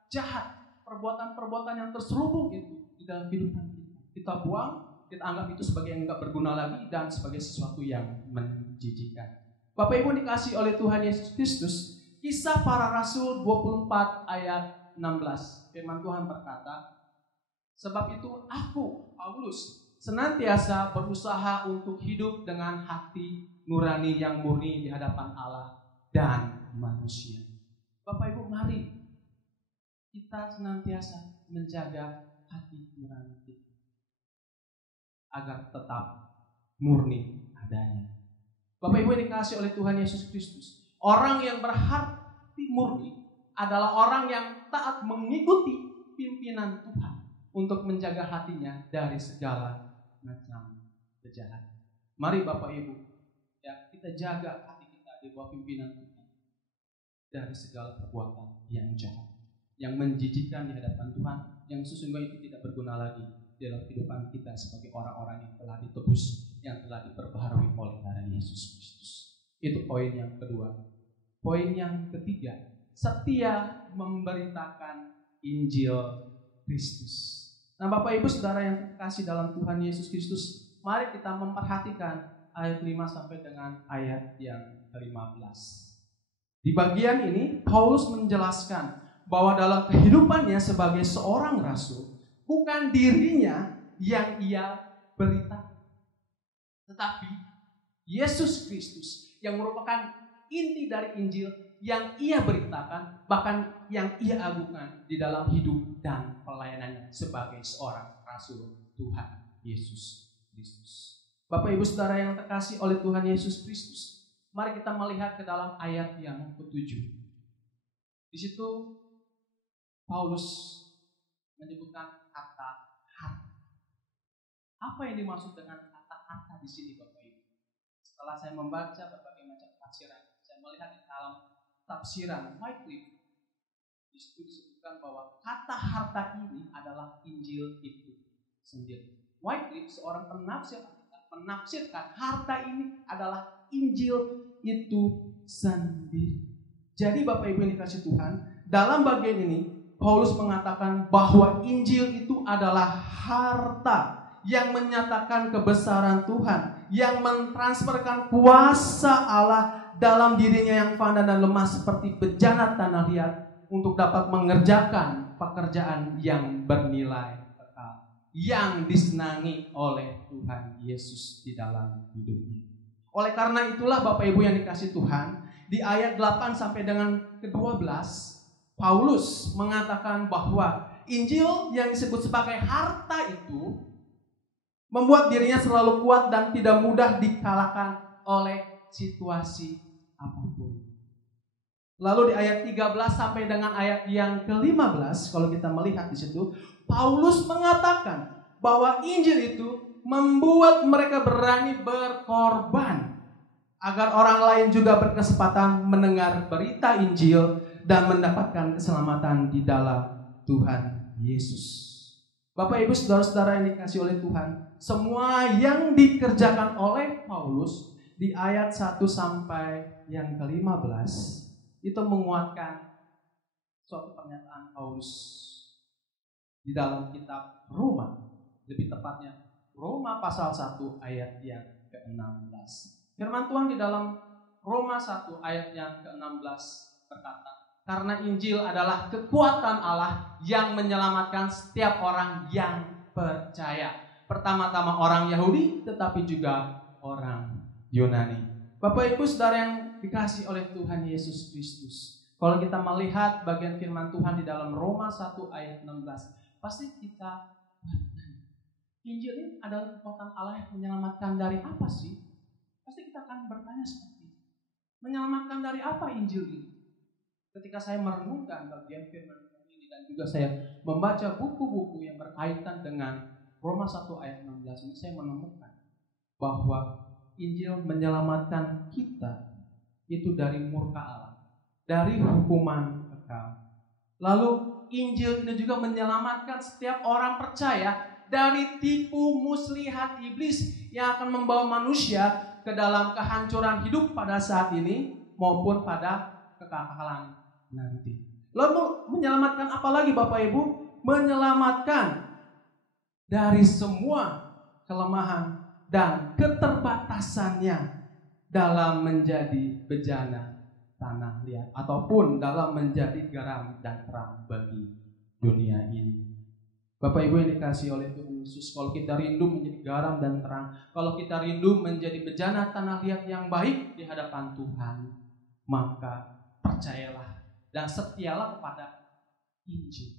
jahat, perbuatan-perbuatan yang terselubung itu di dalam kehidupan kita. Kita buang, kita anggap itu sebagai yang enggak berguna lagi dan sebagai sesuatu yang menjijikan. Bapak Ibu dikasihi oleh Tuhan Yesus Kristus, Kisah Para Rasul 24 ayat 16. Firman Tuhan berkata, sebab itu aku, Paulus, senantiasa berusaha untuk hidup dengan hati nurani yang murni di hadapan Allah dan manusia. Bapak Ibu, mari kita senantiasa menjaga hati nurani kita agar tetap murni adanya. Bapak Ibu yang dikasihi oleh Tuhan Yesus Kristus, orang yang berhati murni adalah orang yang taat mengikuti pimpinan Tuhan untuk menjaga hatinya dari segala macam kejahatan. Mari Bapak Ibu, ya, kita jaga hati kita di bawah pimpinan Tuhan dari segala perbuatan yang jahat, yang menjijikkan di hadapan Tuhan, yang sesungguhnya itu tidak berguna lagi dalam kehidupan kita sebagai orang-orang yang telah ditebus, yang telah diperbaharui oleh darah Yesus Kristus. Itu poin yang kedua. Poin yang ketiga, setia memberitakan Injil Kristus. Nah, Bapak Ibu Saudara yang terkasih dalam Tuhan Yesus Kristus, mari kita memperhatikan ayat 5 sampai dengan ayat yang ke-15. Di bagian ini Paulus menjelaskan bahwa dalam kehidupannya sebagai seorang rasul, bukan dirinya yang ia beritakan, tetapi Yesus Kristus yang merupakan inti dari Injil yang ia beritakan, bahkan yang ia agungkan di dalam hidup dan pelayanannya sebagai seorang rasul Tuhan Yesus Kristus. Bapak Ibu Saudara yang terkasih oleh Tuhan Yesus Kristus, mari kita melihat ke dalam ayat yang ke-7. Di situ Paulus menyebutkan kata harta. Apa yang dimaksud dengan kata harta di sini, Bapak Ibu? Setelah saya membaca berbagai macam tafsiran, saya melihat di dalam tafsiran Wycliffe, di situ disebutkan bahwa kata harta ini adalah Injil itu sendiri. Wycliffe, seorang penafsir, menafsirkan harta ini adalah Injil itu sendiri. Jadi Bapak Ibu yang dikasihi Tuhan, dalam bagian ini Paulus mengatakan bahwa Injil itu adalah harta yang menyatakan kebesaran Tuhan, yang mentransferkan kuasa Allah dalam dirinya yang fana dan lemah seperti bejana tanah liat untuk dapat mengerjakan pekerjaan yang bernilai kekal, yang disenangi oleh Tuhan Yesus di dalam hidupnya. Oleh karena itulah Bapak Ibu yang dikasihi Tuhan, di ayat 8 sampai dengan ke-12, Paulus mengatakan bahwa Injil yang disebut sebagai harta itu membuat dirinya selalu kuat dan tidak mudah dikalahkan oleh situasi apapun. Lalu di ayat 13 sampai dengan ayat yang ke-15, kalau kita melihat di situ, Paulus mengatakan bahwa Injil itu membuat mereka berani berkorban agar orang lain juga berkesempatan mendengar berita Injil dan mendapatkan keselamatan di dalam Tuhan Yesus. Bapak Ibu saudara-saudara yang dikasihi oleh Tuhan, semua yang dikerjakan oleh Paulus di ayat 1 sampai yang ke-15 itu menguatkan suatu pernyataan Paulus di dalam kitab Roma, lebih tepatnya Roma pasal 1 ayat yang ke-16. Firman Tuhan di dalam Roma 1 ayat yang ke-16 berkata, karena Injil adalah kekuatan Allah yang menyelamatkan setiap orang yang percaya. Pertama-tama orang Yahudi, tetapi juga orang Yunani. Bapak Ibu saudara yang dikasihi oleh Tuhan Yesus Kristus, kalau kita melihat bagian firman Tuhan di dalam Roma 1 ayat 16, pasti kita bertanya, Injil ini adalah kekuatan Allah yang menyelamatkan dari apa sih? Pasti kita akan bertanya seperti itu. Menyelamatkan dari apa Injil ini? Ketika saya merenungkan bagian firman Tuhan ini dan juga saya membaca buku-buku yang berkaitan dengan Roma 1 ayat 16 ini, saya menemukan bahwa Injil menyelamatkan kita itu dari murka Allah, dari hukuman kekal. Lalu Injil ini juga menyelamatkan setiap orang percaya dari tipu muslihat iblis yang akan membawa manusia ke dalam kehancuran hidup pada saat ini maupun pada kekekalan nanti. Lalu menyelamatkan apa lagi Bapak Ibu? Menyelamatkan dari semua kelemahan dan keterbatasannya dalam menjadi bejana tanah liat ataupun dalam menjadi garam dan terang bagi dunia ini. Bapak Ibu yang dikasihi oleh Tuhan Yesus, kalau kita rindu menjadi garam dan terang, kalau kita rindu menjadi bejana tanah liat yang baik di hadapan Tuhan, maka percayalah dan setialah kepada Injil.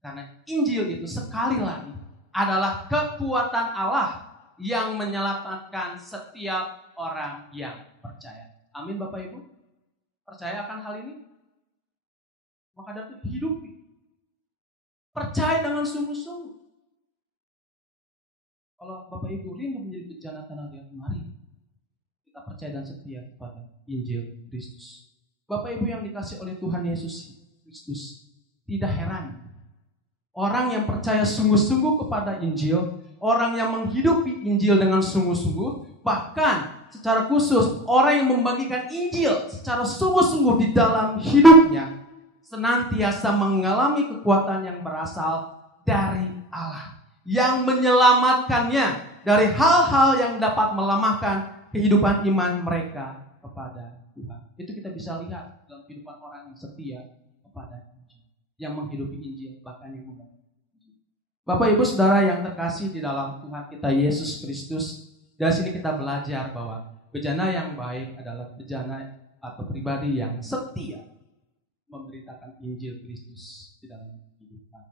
Karena Injil itu sekali lagi adalah kekuatan Allah yang menyelamatkan setiap orang yang percaya. Amin Bapak Ibu. Percaya akan hal ini? Maka dari itu hidupi. Percaya dengan sungguh-sungguh. Kalau Bapak Ibu rindu menjadi bejana tanah liat, mari kita percaya dan setia kepada Injil Kristus. Bapak Ibu yang dikasihi oleh Tuhan Yesus Kristus, tidak heran orang yang percaya sungguh-sungguh kepada Injil, orang yang menghidupi Injil dengan sungguh-sungguh, bahkan secara khusus orang yang membagikan Injil secara sungguh-sungguh di dalam hidupnya, senantiasa mengalami kekuatan yang berasal dari Allah, yang menyelamatkannya dari hal-hal yang dapat melemahkan kehidupan iman mereka kepada Tuhan. Itu kita bisa lihat dalam kehidupan orang yang setia kepada Injil, yang menghidupi Injil, bahkan yang membaca Injil. Bapak Ibu Saudara yang terkasih di dalam Tuhan kita Yesus Kristus, dari sini kita belajar bahwa bejana yang baik adalah bejana atau pribadi yang setia memberitakan Injil Kristus di dalam kehidupan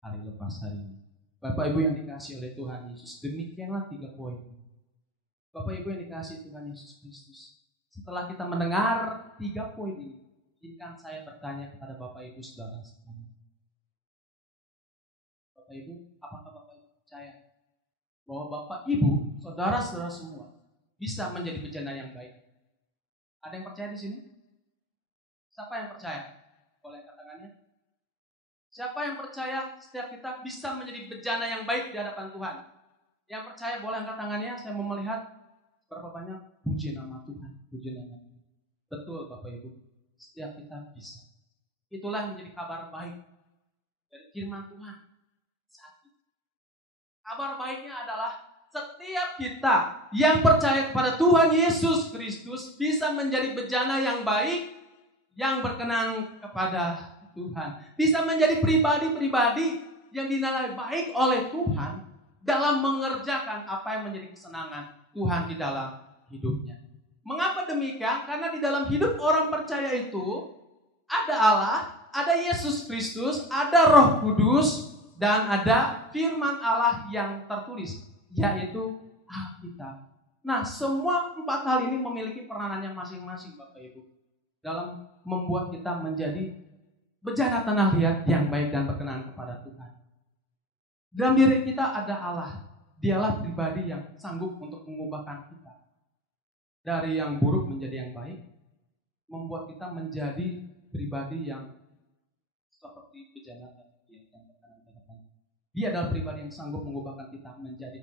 hari lepas hari ini. Bapak Ibu yang dikasihi oleh Tuhan Yesus, demikianlah 3 poin. Bapak Ibu yang dikasihi Tuhan Yesus Kristus, setelah kita mendengar 3 poin ini, izinkan saya bertanya kepada Bapak Ibu Saudara sekalian. Bapak Ibu, apakah Bapak Ibu percaya bahwa Bapak Ibu, saudara-saudara semua bisa menjadi bejana yang baik? Ada yang percaya di sini? Siapa yang percaya? Boleh angkat tangannya. Siapa yang percaya setiap kita bisa menjadi bejana yang baik di hadapan Tuhan? Yang percaya boleh angkat tangannya. Saya mau melihat berapa banyak. Puji nama Tuhan, puji nama Tuhan. Betul Bapak Ibu, setiap kita bisa. Itulah menjadi kabar baik dari firman Tuhan saat ini. Kabar baiknya adalah setiap kita yang percaya kepada Tuhan Yesus Kristus bisa menjadi bejana yang baik, yang berkenan kepada Tuhan. Bisa menjadi pribadi-pribadi yang dinilai baik oleh Tuhan dalam mengerjakan apa yang menjadi kesenangan Tuhan di dalam hidupnya. Mengapa demikian? Karena di dalam hidup orang percaya itu ada Allah, ada Yesus Kristus, ada Roh Kudus, dan ada firman Allah yang tertulis, yaitu Alkitab. Nah, semua 4 hal ini memiliki peranannya masing-masing Bapak Ibu. dalam membuat kita menjadi bejana tanah liat yang baik dan berkenan kepada Tuhan. Dalam diri kita ada Allah. Dialah pribadi yang sanggup untuk mengubahkan kita dari yang buruk menjadi yang baik, membuat kita menjadi pribadi yang seperti bejana tanah liat yang berkenan kepada Tuhan. Dia adalah pribadi yang sanggup mengubahkan kita menjadi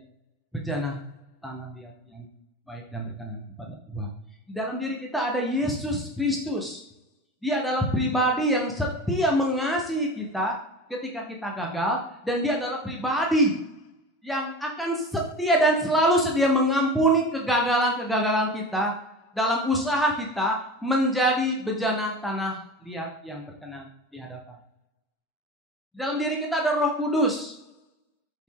bejana tanah liat yang baik dan berkenan kepada Tuhan. Di dalam diri kita ada Yesus Kristus. Dia adalah pribadi yang setia mengasihi kita ketika kita gagal, dan dia adalah pribadi yang akan setia dan selalu sedia mengampuni kegagalan-kegagalan kita dalam usaha kita menjadi bejana tanah liat yang berkenan di hadapan. Dalam diri kita ada Roh Kudus.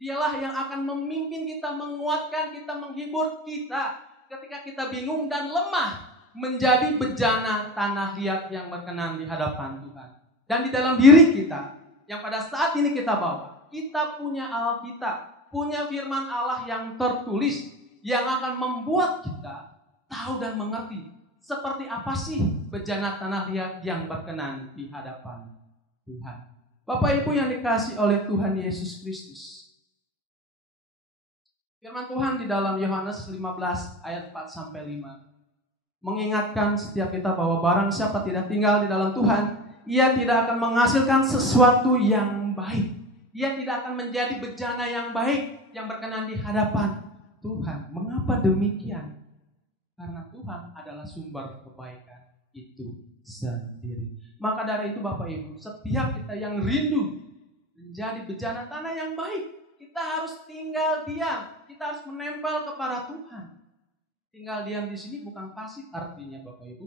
Dialah yang akan memimpin kita, menguatkan kita, menghibur kita ketika kita bingung dan lemah, menjadi bejana tanah liat yang berkenan di hadapan Tuhan. Dan di dalam diri kita yang pada saat ini kita bawa, kita punya Alkitab, punya firman Allah yang tertulis, yang akan membuat kita tahu dan mengerti seperti apa sih bejana tanah liat yang berkenan di hadapan Tuhan. Bapak Ibu yang dikasihi oleh Tuhan Yesus Kristus, firman Tuhan di dalam Yohanes 15 ayat 4-5 mengingatkan setiap kita bahwa barang siapa tidak tinggal di dalam Tuhan, ia tidak akan menghasilkan sesuatu yang baik. Ia tidak akan menjadi bejana yang baik, yang berkenan di hadapan Tuhan. Mengapa demikian? Karena Tuhan adalah sumber kebaikan itu sendiri. Maka dari itu Bapak Ibu, setiap kita yang rindu menjadi bejana tanah yang baik, kita harus tinggal diam. Kita harus menempel kepada Tuhan. Tinggal diam di sini bukan pasif artinya Bapak Ibu.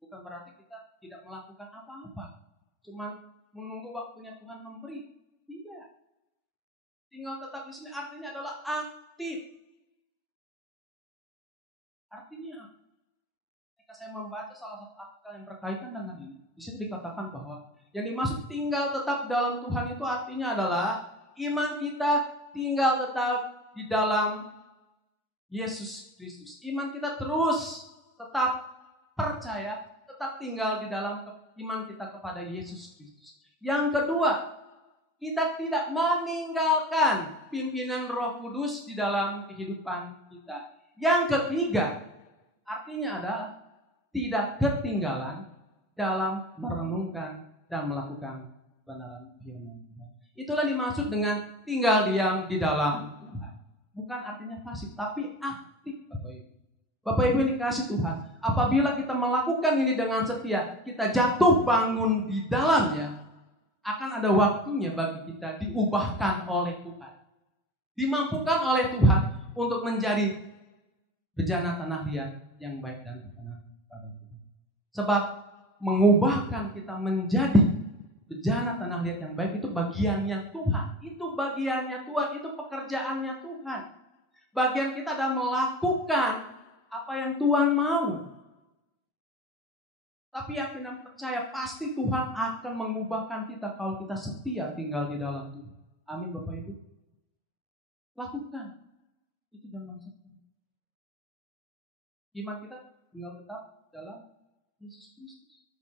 Bukan berarti kita tidak melakukan apa-apa. Cuman menunggu waktunya Tuhan memberi. Tidak. Tinggal tetap di sini artinya adalah aktif. Artinya, ketika saya membaca salah satu artikel yang berkaitan dengan ini, di situ dikatakan bahwa yang dimaksud tinggal tetap dalam Tuhan itu artinya adalah iman kita tinggal tetap di dalam Yesus Kristus. Iman kita terus tetap percaya, tetap tinggal di dalam iman kita kepada Yesus Kristus. Yang kedua, kita tidak meninggalkan pimpinan Roh Kudus di dalam kehidupan kita. Yang ketiga, artinya adalah tidak ketinggalan dalam merenungkan dan melakukan kebenaran firman Tuhan. Itulah dimaksud dengan tinggal diam di dalam Tuhan. Bukan artinya pasif, tapi aktif Bapak Ibu. Bapak Ibu yang dikasihi Tuhan, apabila kita melakukan ini dengan setia, kita jatuh bangun di dalamnya, akan ada waktunya bagi kita diubahkan oleh Tuhan. Dimampukan oleh Tuhan untuk menjadi bejana tanah liat yang baik dan berkenan pada Tuhan. Sebab mengubahkan kita menjadi bejana tanah liat yang baik itu bagiannya Tuhan. Itu bagiannya Tuhan, itu pekerjaannya Tuhan. Bagian kita adalah melakukan apa yang Tuhan mau. Tapi yakin dan percaya pasti Tuhan akan mengubahkan kita kalau kita setia tinggal di dalam Tuhan. Amin Bapak Ibu. Lakukan. Itu dengan setia. Iman kita tinggal tetap dalam Yesus Kristus.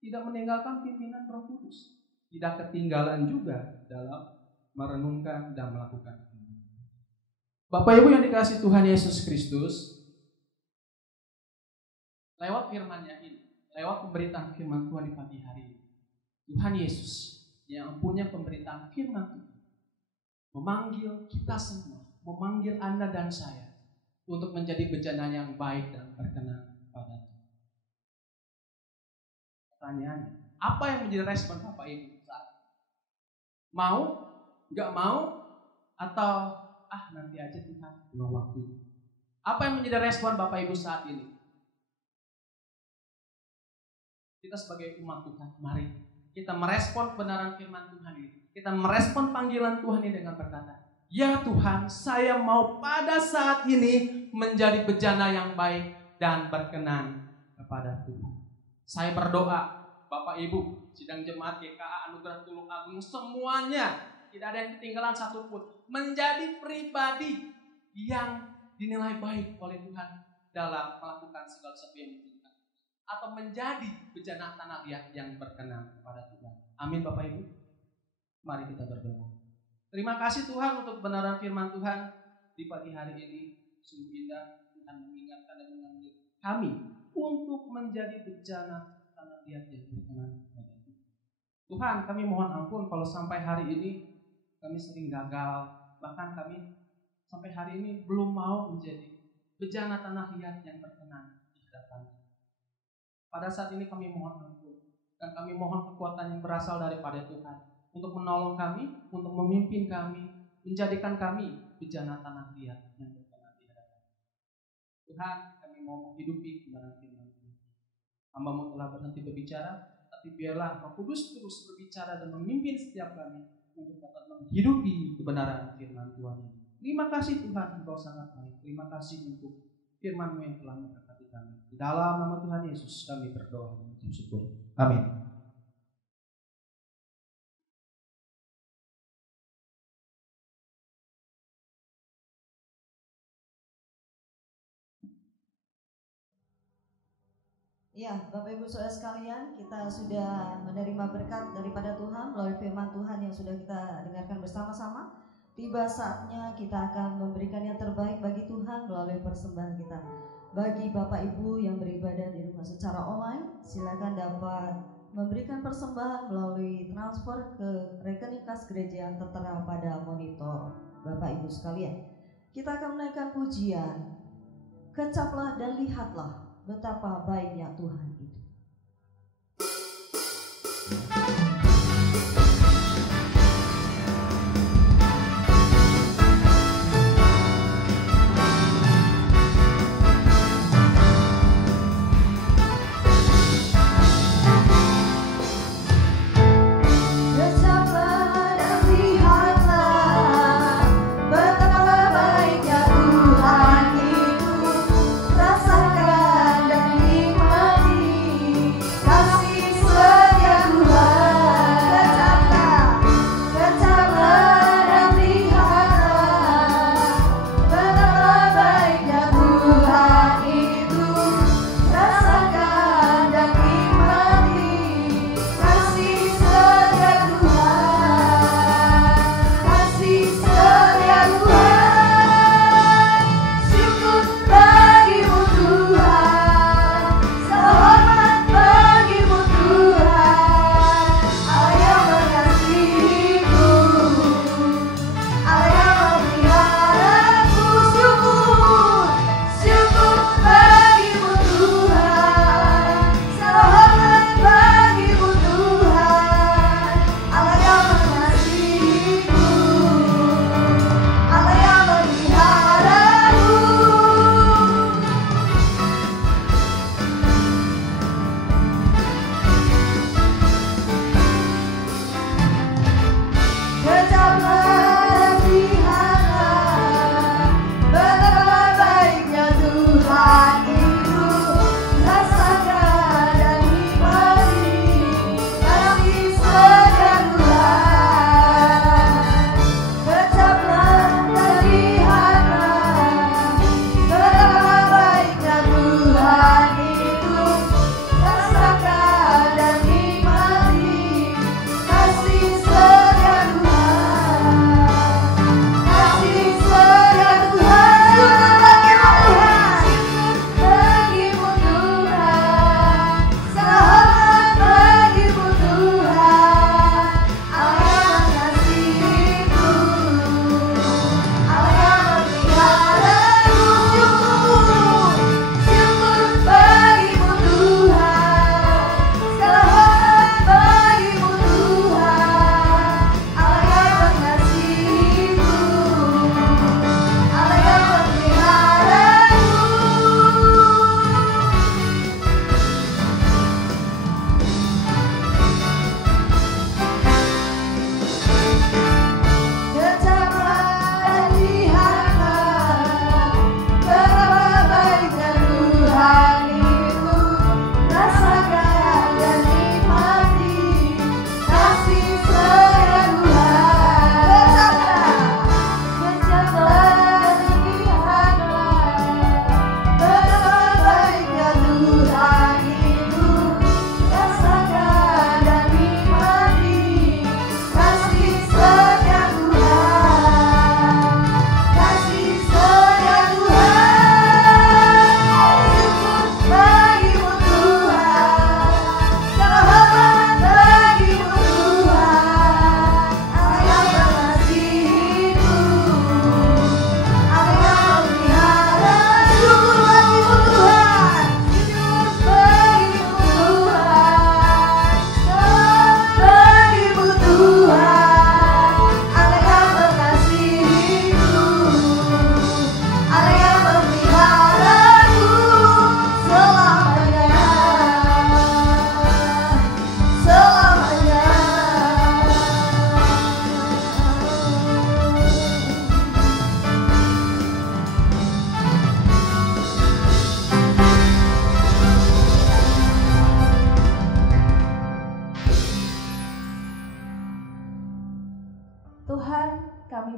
Tidak meninggalkan pimpinan Roh Kudus. Tidak ketinggalan juga dalam merenungkan dan melakukan. Bapak Ibu yang dikasihi Tuhan Yesus Kristus, lewat firman-Nya ini, lewat pemberitaan firman Tuhan di pagi hari ini, Tuhan Yesus yang punya pemberitaan firman Tuhan memanggil kita semua, memanggil Anda dan saya untuk menjadi bejana yang baik dan berkenan pada Tuhan. Pertanyaannya, apa yang menjadi respon Bapak Ibu saat ini? Mau? Gak mau? Atau nanti aja Tuhan, belum waktu. Apa yang menjadi respon Bapak Ibu saat ini? Kita sebagai umat Tuhan, mari kita merespon kebenaran firman Tuhan ini. Kita merespon panggilan Tuhan ini dengan berkata, ya Tuhan, saya mau pada saat ini menjadi bejana yang baik dan berkenan kepada Tuhan. Saya berdoa, Bapak Ibu, sidang jemaat GKA Anugerah Tulung Agung semuanya, tidak ada yang ketinggalan satupun, menjadi pribadi yang dinilai baik oleh Tuhan dalam melakukan segala sesuatu yang diinginkan. atau menjadi bejana tanah liat yang berkenan kepada Tuhan. Amin Bapak Ibu. Mari kita berdoa. Terima kasih Tuhan untuk kebenaran firman Tuhan di pagi hari ini. Sungguh indah Tuhan mengingatkan dan mengambil kami untuk menjadi bejana tanah liat yang berkenan kepada Tuhan. Tuhan, kami mohon ampun kalau sampai hari ini kami sering gagal, bahkan kami sampai hari ini belum mau menjadi bejana tanah liat yang berkenan di hadapan. Pada saat ini kami mohon ampun dan kami mohon kekuatan yang berasal daripada Tuhan untuk menolong kami, untuk memimpin kami, menjadikan kami bejana tanah liat yang berkenan di hadapan. Tuhan, kami mau menghidupi kebenaran firman Tuhan. Hamba-Mu telah berhenti berbicara, tapi biarlah Roh Kudus terus berbicara dan memimpin setiap kami untuk dapat menghidupi kebenaran firman Tuhan ini. Terima kasih Tuhan, Engkau sangat baik. Terima kasih untuk firman-Mu yang telah memberkati kami. Di dalam nama Tuhan Yesus kami berdoa dan mengucap syukur. Amin. Ya, Bapak Ibu Saudara sekalian, kita sudah menerima berkat daripada Tuhan melalui firman Tuhan yang sudah kita dengarkan bersama-sama. Tiba saatnya kita akan memberikan yang terbaik bagi Tuhan melalui persembahan kita. Bagi Bapak Ibu yang beribadah di rumah secara online, silakan dapat memberikan persembahan melalui transfer ke rekening kas gereja yang tertera pada monitor Bapak Ibu sekalian. Kita akan menaikkan pujian, kecaplah dan lihatlah betapa baiknya Tuhan itu. Rasakan dan nikmati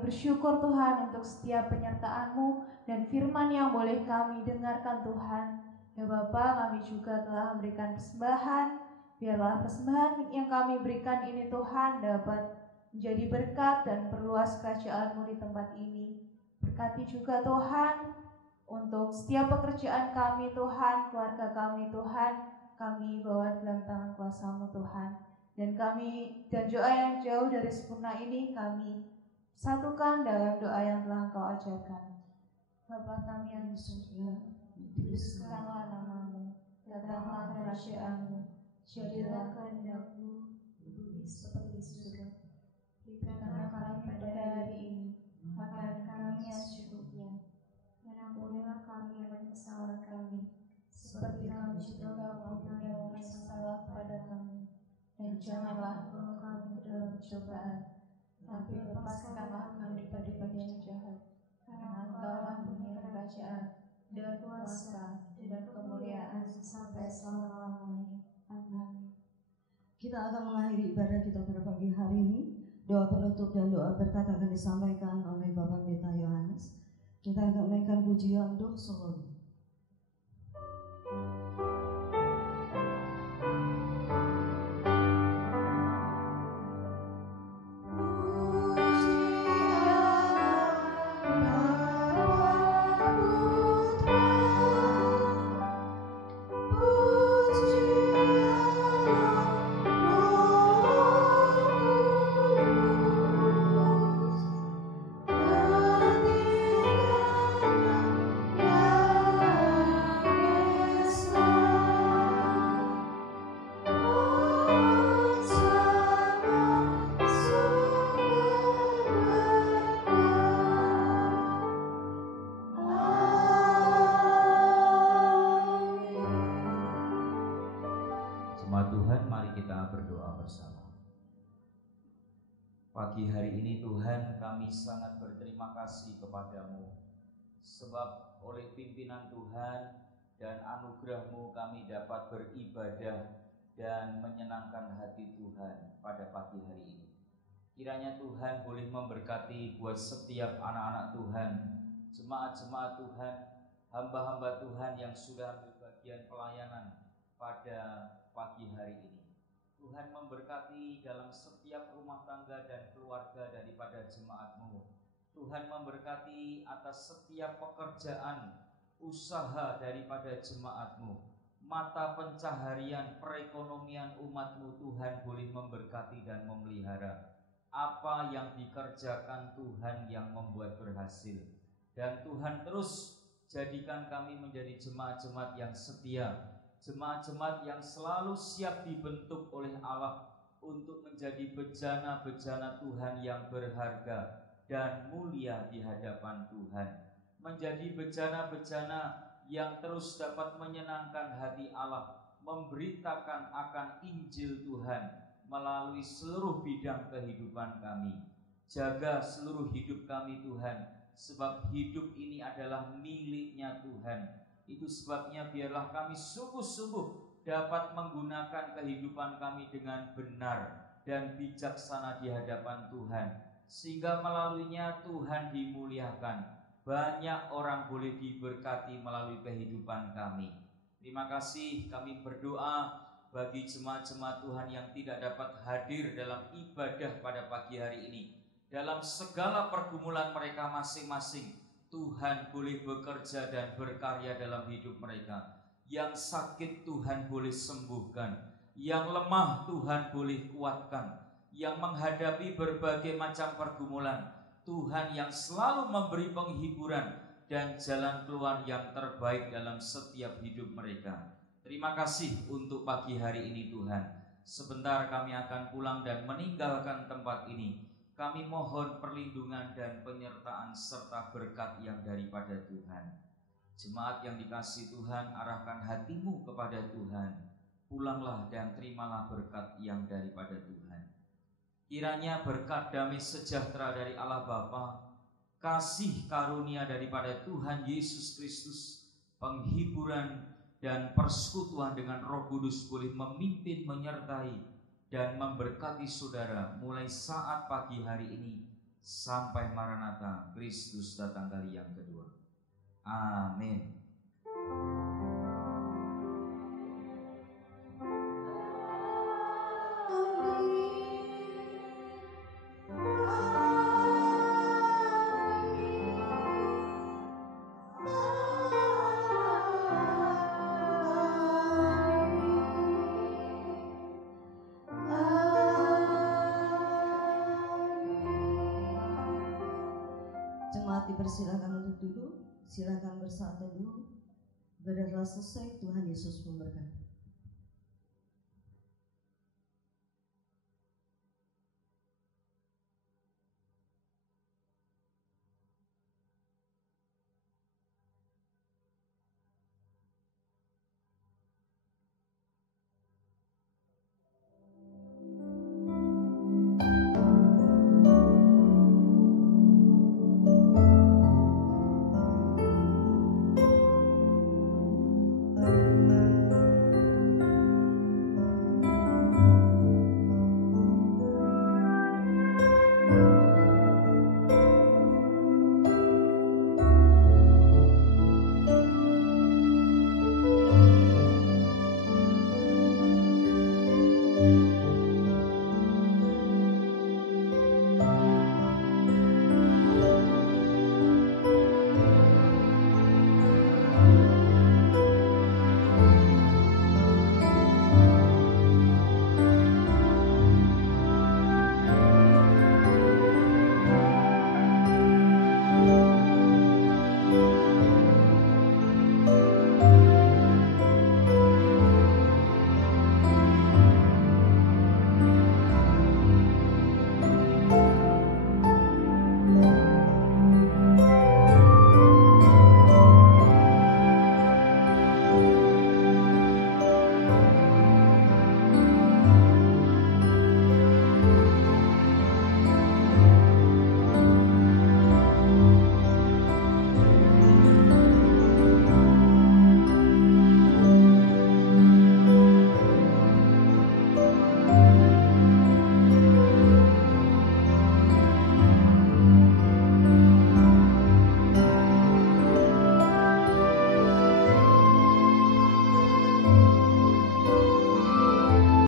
bersyukur Tuhan untuk setiap penyertaan-Mu dan firman yang boleh kami dengarkan Tuhan. Ya Bapa, kami juga telah memberikan persembahan. Biarlah persembahan yang kami berikan ini Tuhan dapat menjadi berkat dan perluas kerajaan-Mu di tempat ini. Berkati juga Tuhan untuk setiap pekerjaan kami Tuhan, keluarga kami Tuhan, kami bawa dalam tangan kuasa-Mu Tuhan. Dan doa yang jauh dari sempurna ini kami satukan dalam doa yang telah Engkau ajarkan. Bapa kami yang di surga, dikuduskanlah nama-Mu, datanglah kerajaan-Mu, jadilah kehendak-Mu di bumi seperti di surga. Berikanlah kami pada hari ini makanan kami yang secukupnya, dan ampunilah kami akan kesalahan kami, seperti kami juga mengampuni yang bersalah pada kami. Dan janganlah membawa kami ke dalam pencobaan, tapi lepaskanlah kami daripada yang jahat. Karena Engkau-lah punya kerajaan dan kuasa dan kemuliaan sampai selama-lamanya. Amin. Kita akan mengakhiri ibadah kita pada pagi hari ini. Doa penutup dan doa berkat akan disampaikan oleh Bapak Pendeta Yohanes. Kita akan menaikkan pujian Duh Soli. Tuhan, mari kita berdoa bersama. Pagi hari ini Tuhan, kami sangat berterima kasih kepadamu, sebab oleh pimpinan Tuhan dan anugerah-Mu kami dapat beribadah dan menyenangkan hati Tuhan pada pagi hari ini. Kiranya Tuhan boleh memberkati buat setiap anak-anak Tuhan, jemaat-jemaat Tuhan, hamba-hamba Tuhan yang sudah ambil bagian pelayanan pada pagi hari ini. Tuhan memberkati dalam setiap rumah tangga dan keluarga daripada jemaat-Mu. Tuhan memberkati atas setiap pekerjaan, usaha daripada jemaat-Mu. Mata pencaharian perekonomian umat-Mu Tuhan boleh memberkati dan memelihara. Apa yang dikerjakan Tuhan yang membuat berhasil. Dan Tuhan terus jadikan kami menjadi jemaat-jemaat yang setia, jemaat-jemaat yang selalu siap dibentuk oleh Allah untuk menjadi bejana-bejana Tuhan yang berharga dan mulia di hadapan Tuhan. Menjadi bejana-bejana yang terus dapat menyenangkan hati Allah, memberitakan akan Injil Tuhan melalui seluruh bidang kehidupan kami. Jaga seluruh hidup kami Tuhan, sebab hidup ini adalah miliknya Tuhan. Itu sebabnya biarlah kami sungguh-sungguh dapat menggunakan kehidupan kami dengan benar dan bijaksana di hadapan Tuhan, sehingga melaluinya Tuhan dimuliakan. Banyak orang boleh diberkati melalui kehidupan kami. Terima kasih, kami berdoa bagi jemaat-jemaat Tuhan yang tidak dapat hadir dalam ibadah pada pagi hari ini. Dalam segala pergumulan mereka masing-masing, Tuhan boleh bekerja dan berkarya dalam hidup mereka. Yang sakit Tuhan boleh sembuhkan, yang lemah Tuhan boleh kuatkan, yang menghadapi berbagai macam pergumulan, Tuhan yang selalu memberi penghiburan dan jalan keluar yang terbaik dalam setiap hidup mereka. Terima kasih untuk pagi hari ini Tuhan. Sebentar kami akan pulang dan meninggalkan tempat ini. Kami mohon perlindungan dan penyertaan serta berkat yang daripada Tuhan. Jemaat yang dikasihi Tuhan, arahkan hatimu kepada Tuhan. Pulanglah dan terimalah berkat yang daripada Tuhan. Kiranya berkat damai sejahtera dari Allah Bapa, kasih karunia daripada Tuhan Yesus Kristus, penghiburan dan persekutuan dengan Roh Kudus boleh memimpin, menyertai dan memberkati saudara mulai saat pagi hari ini sampai Maranatha, Kristus datang kali yang kedua. Amin. Jemaat dipersilakan untuk duduk, silakan bersatu dulu. Berdoa selesai, Tuhan Yesus memberkati.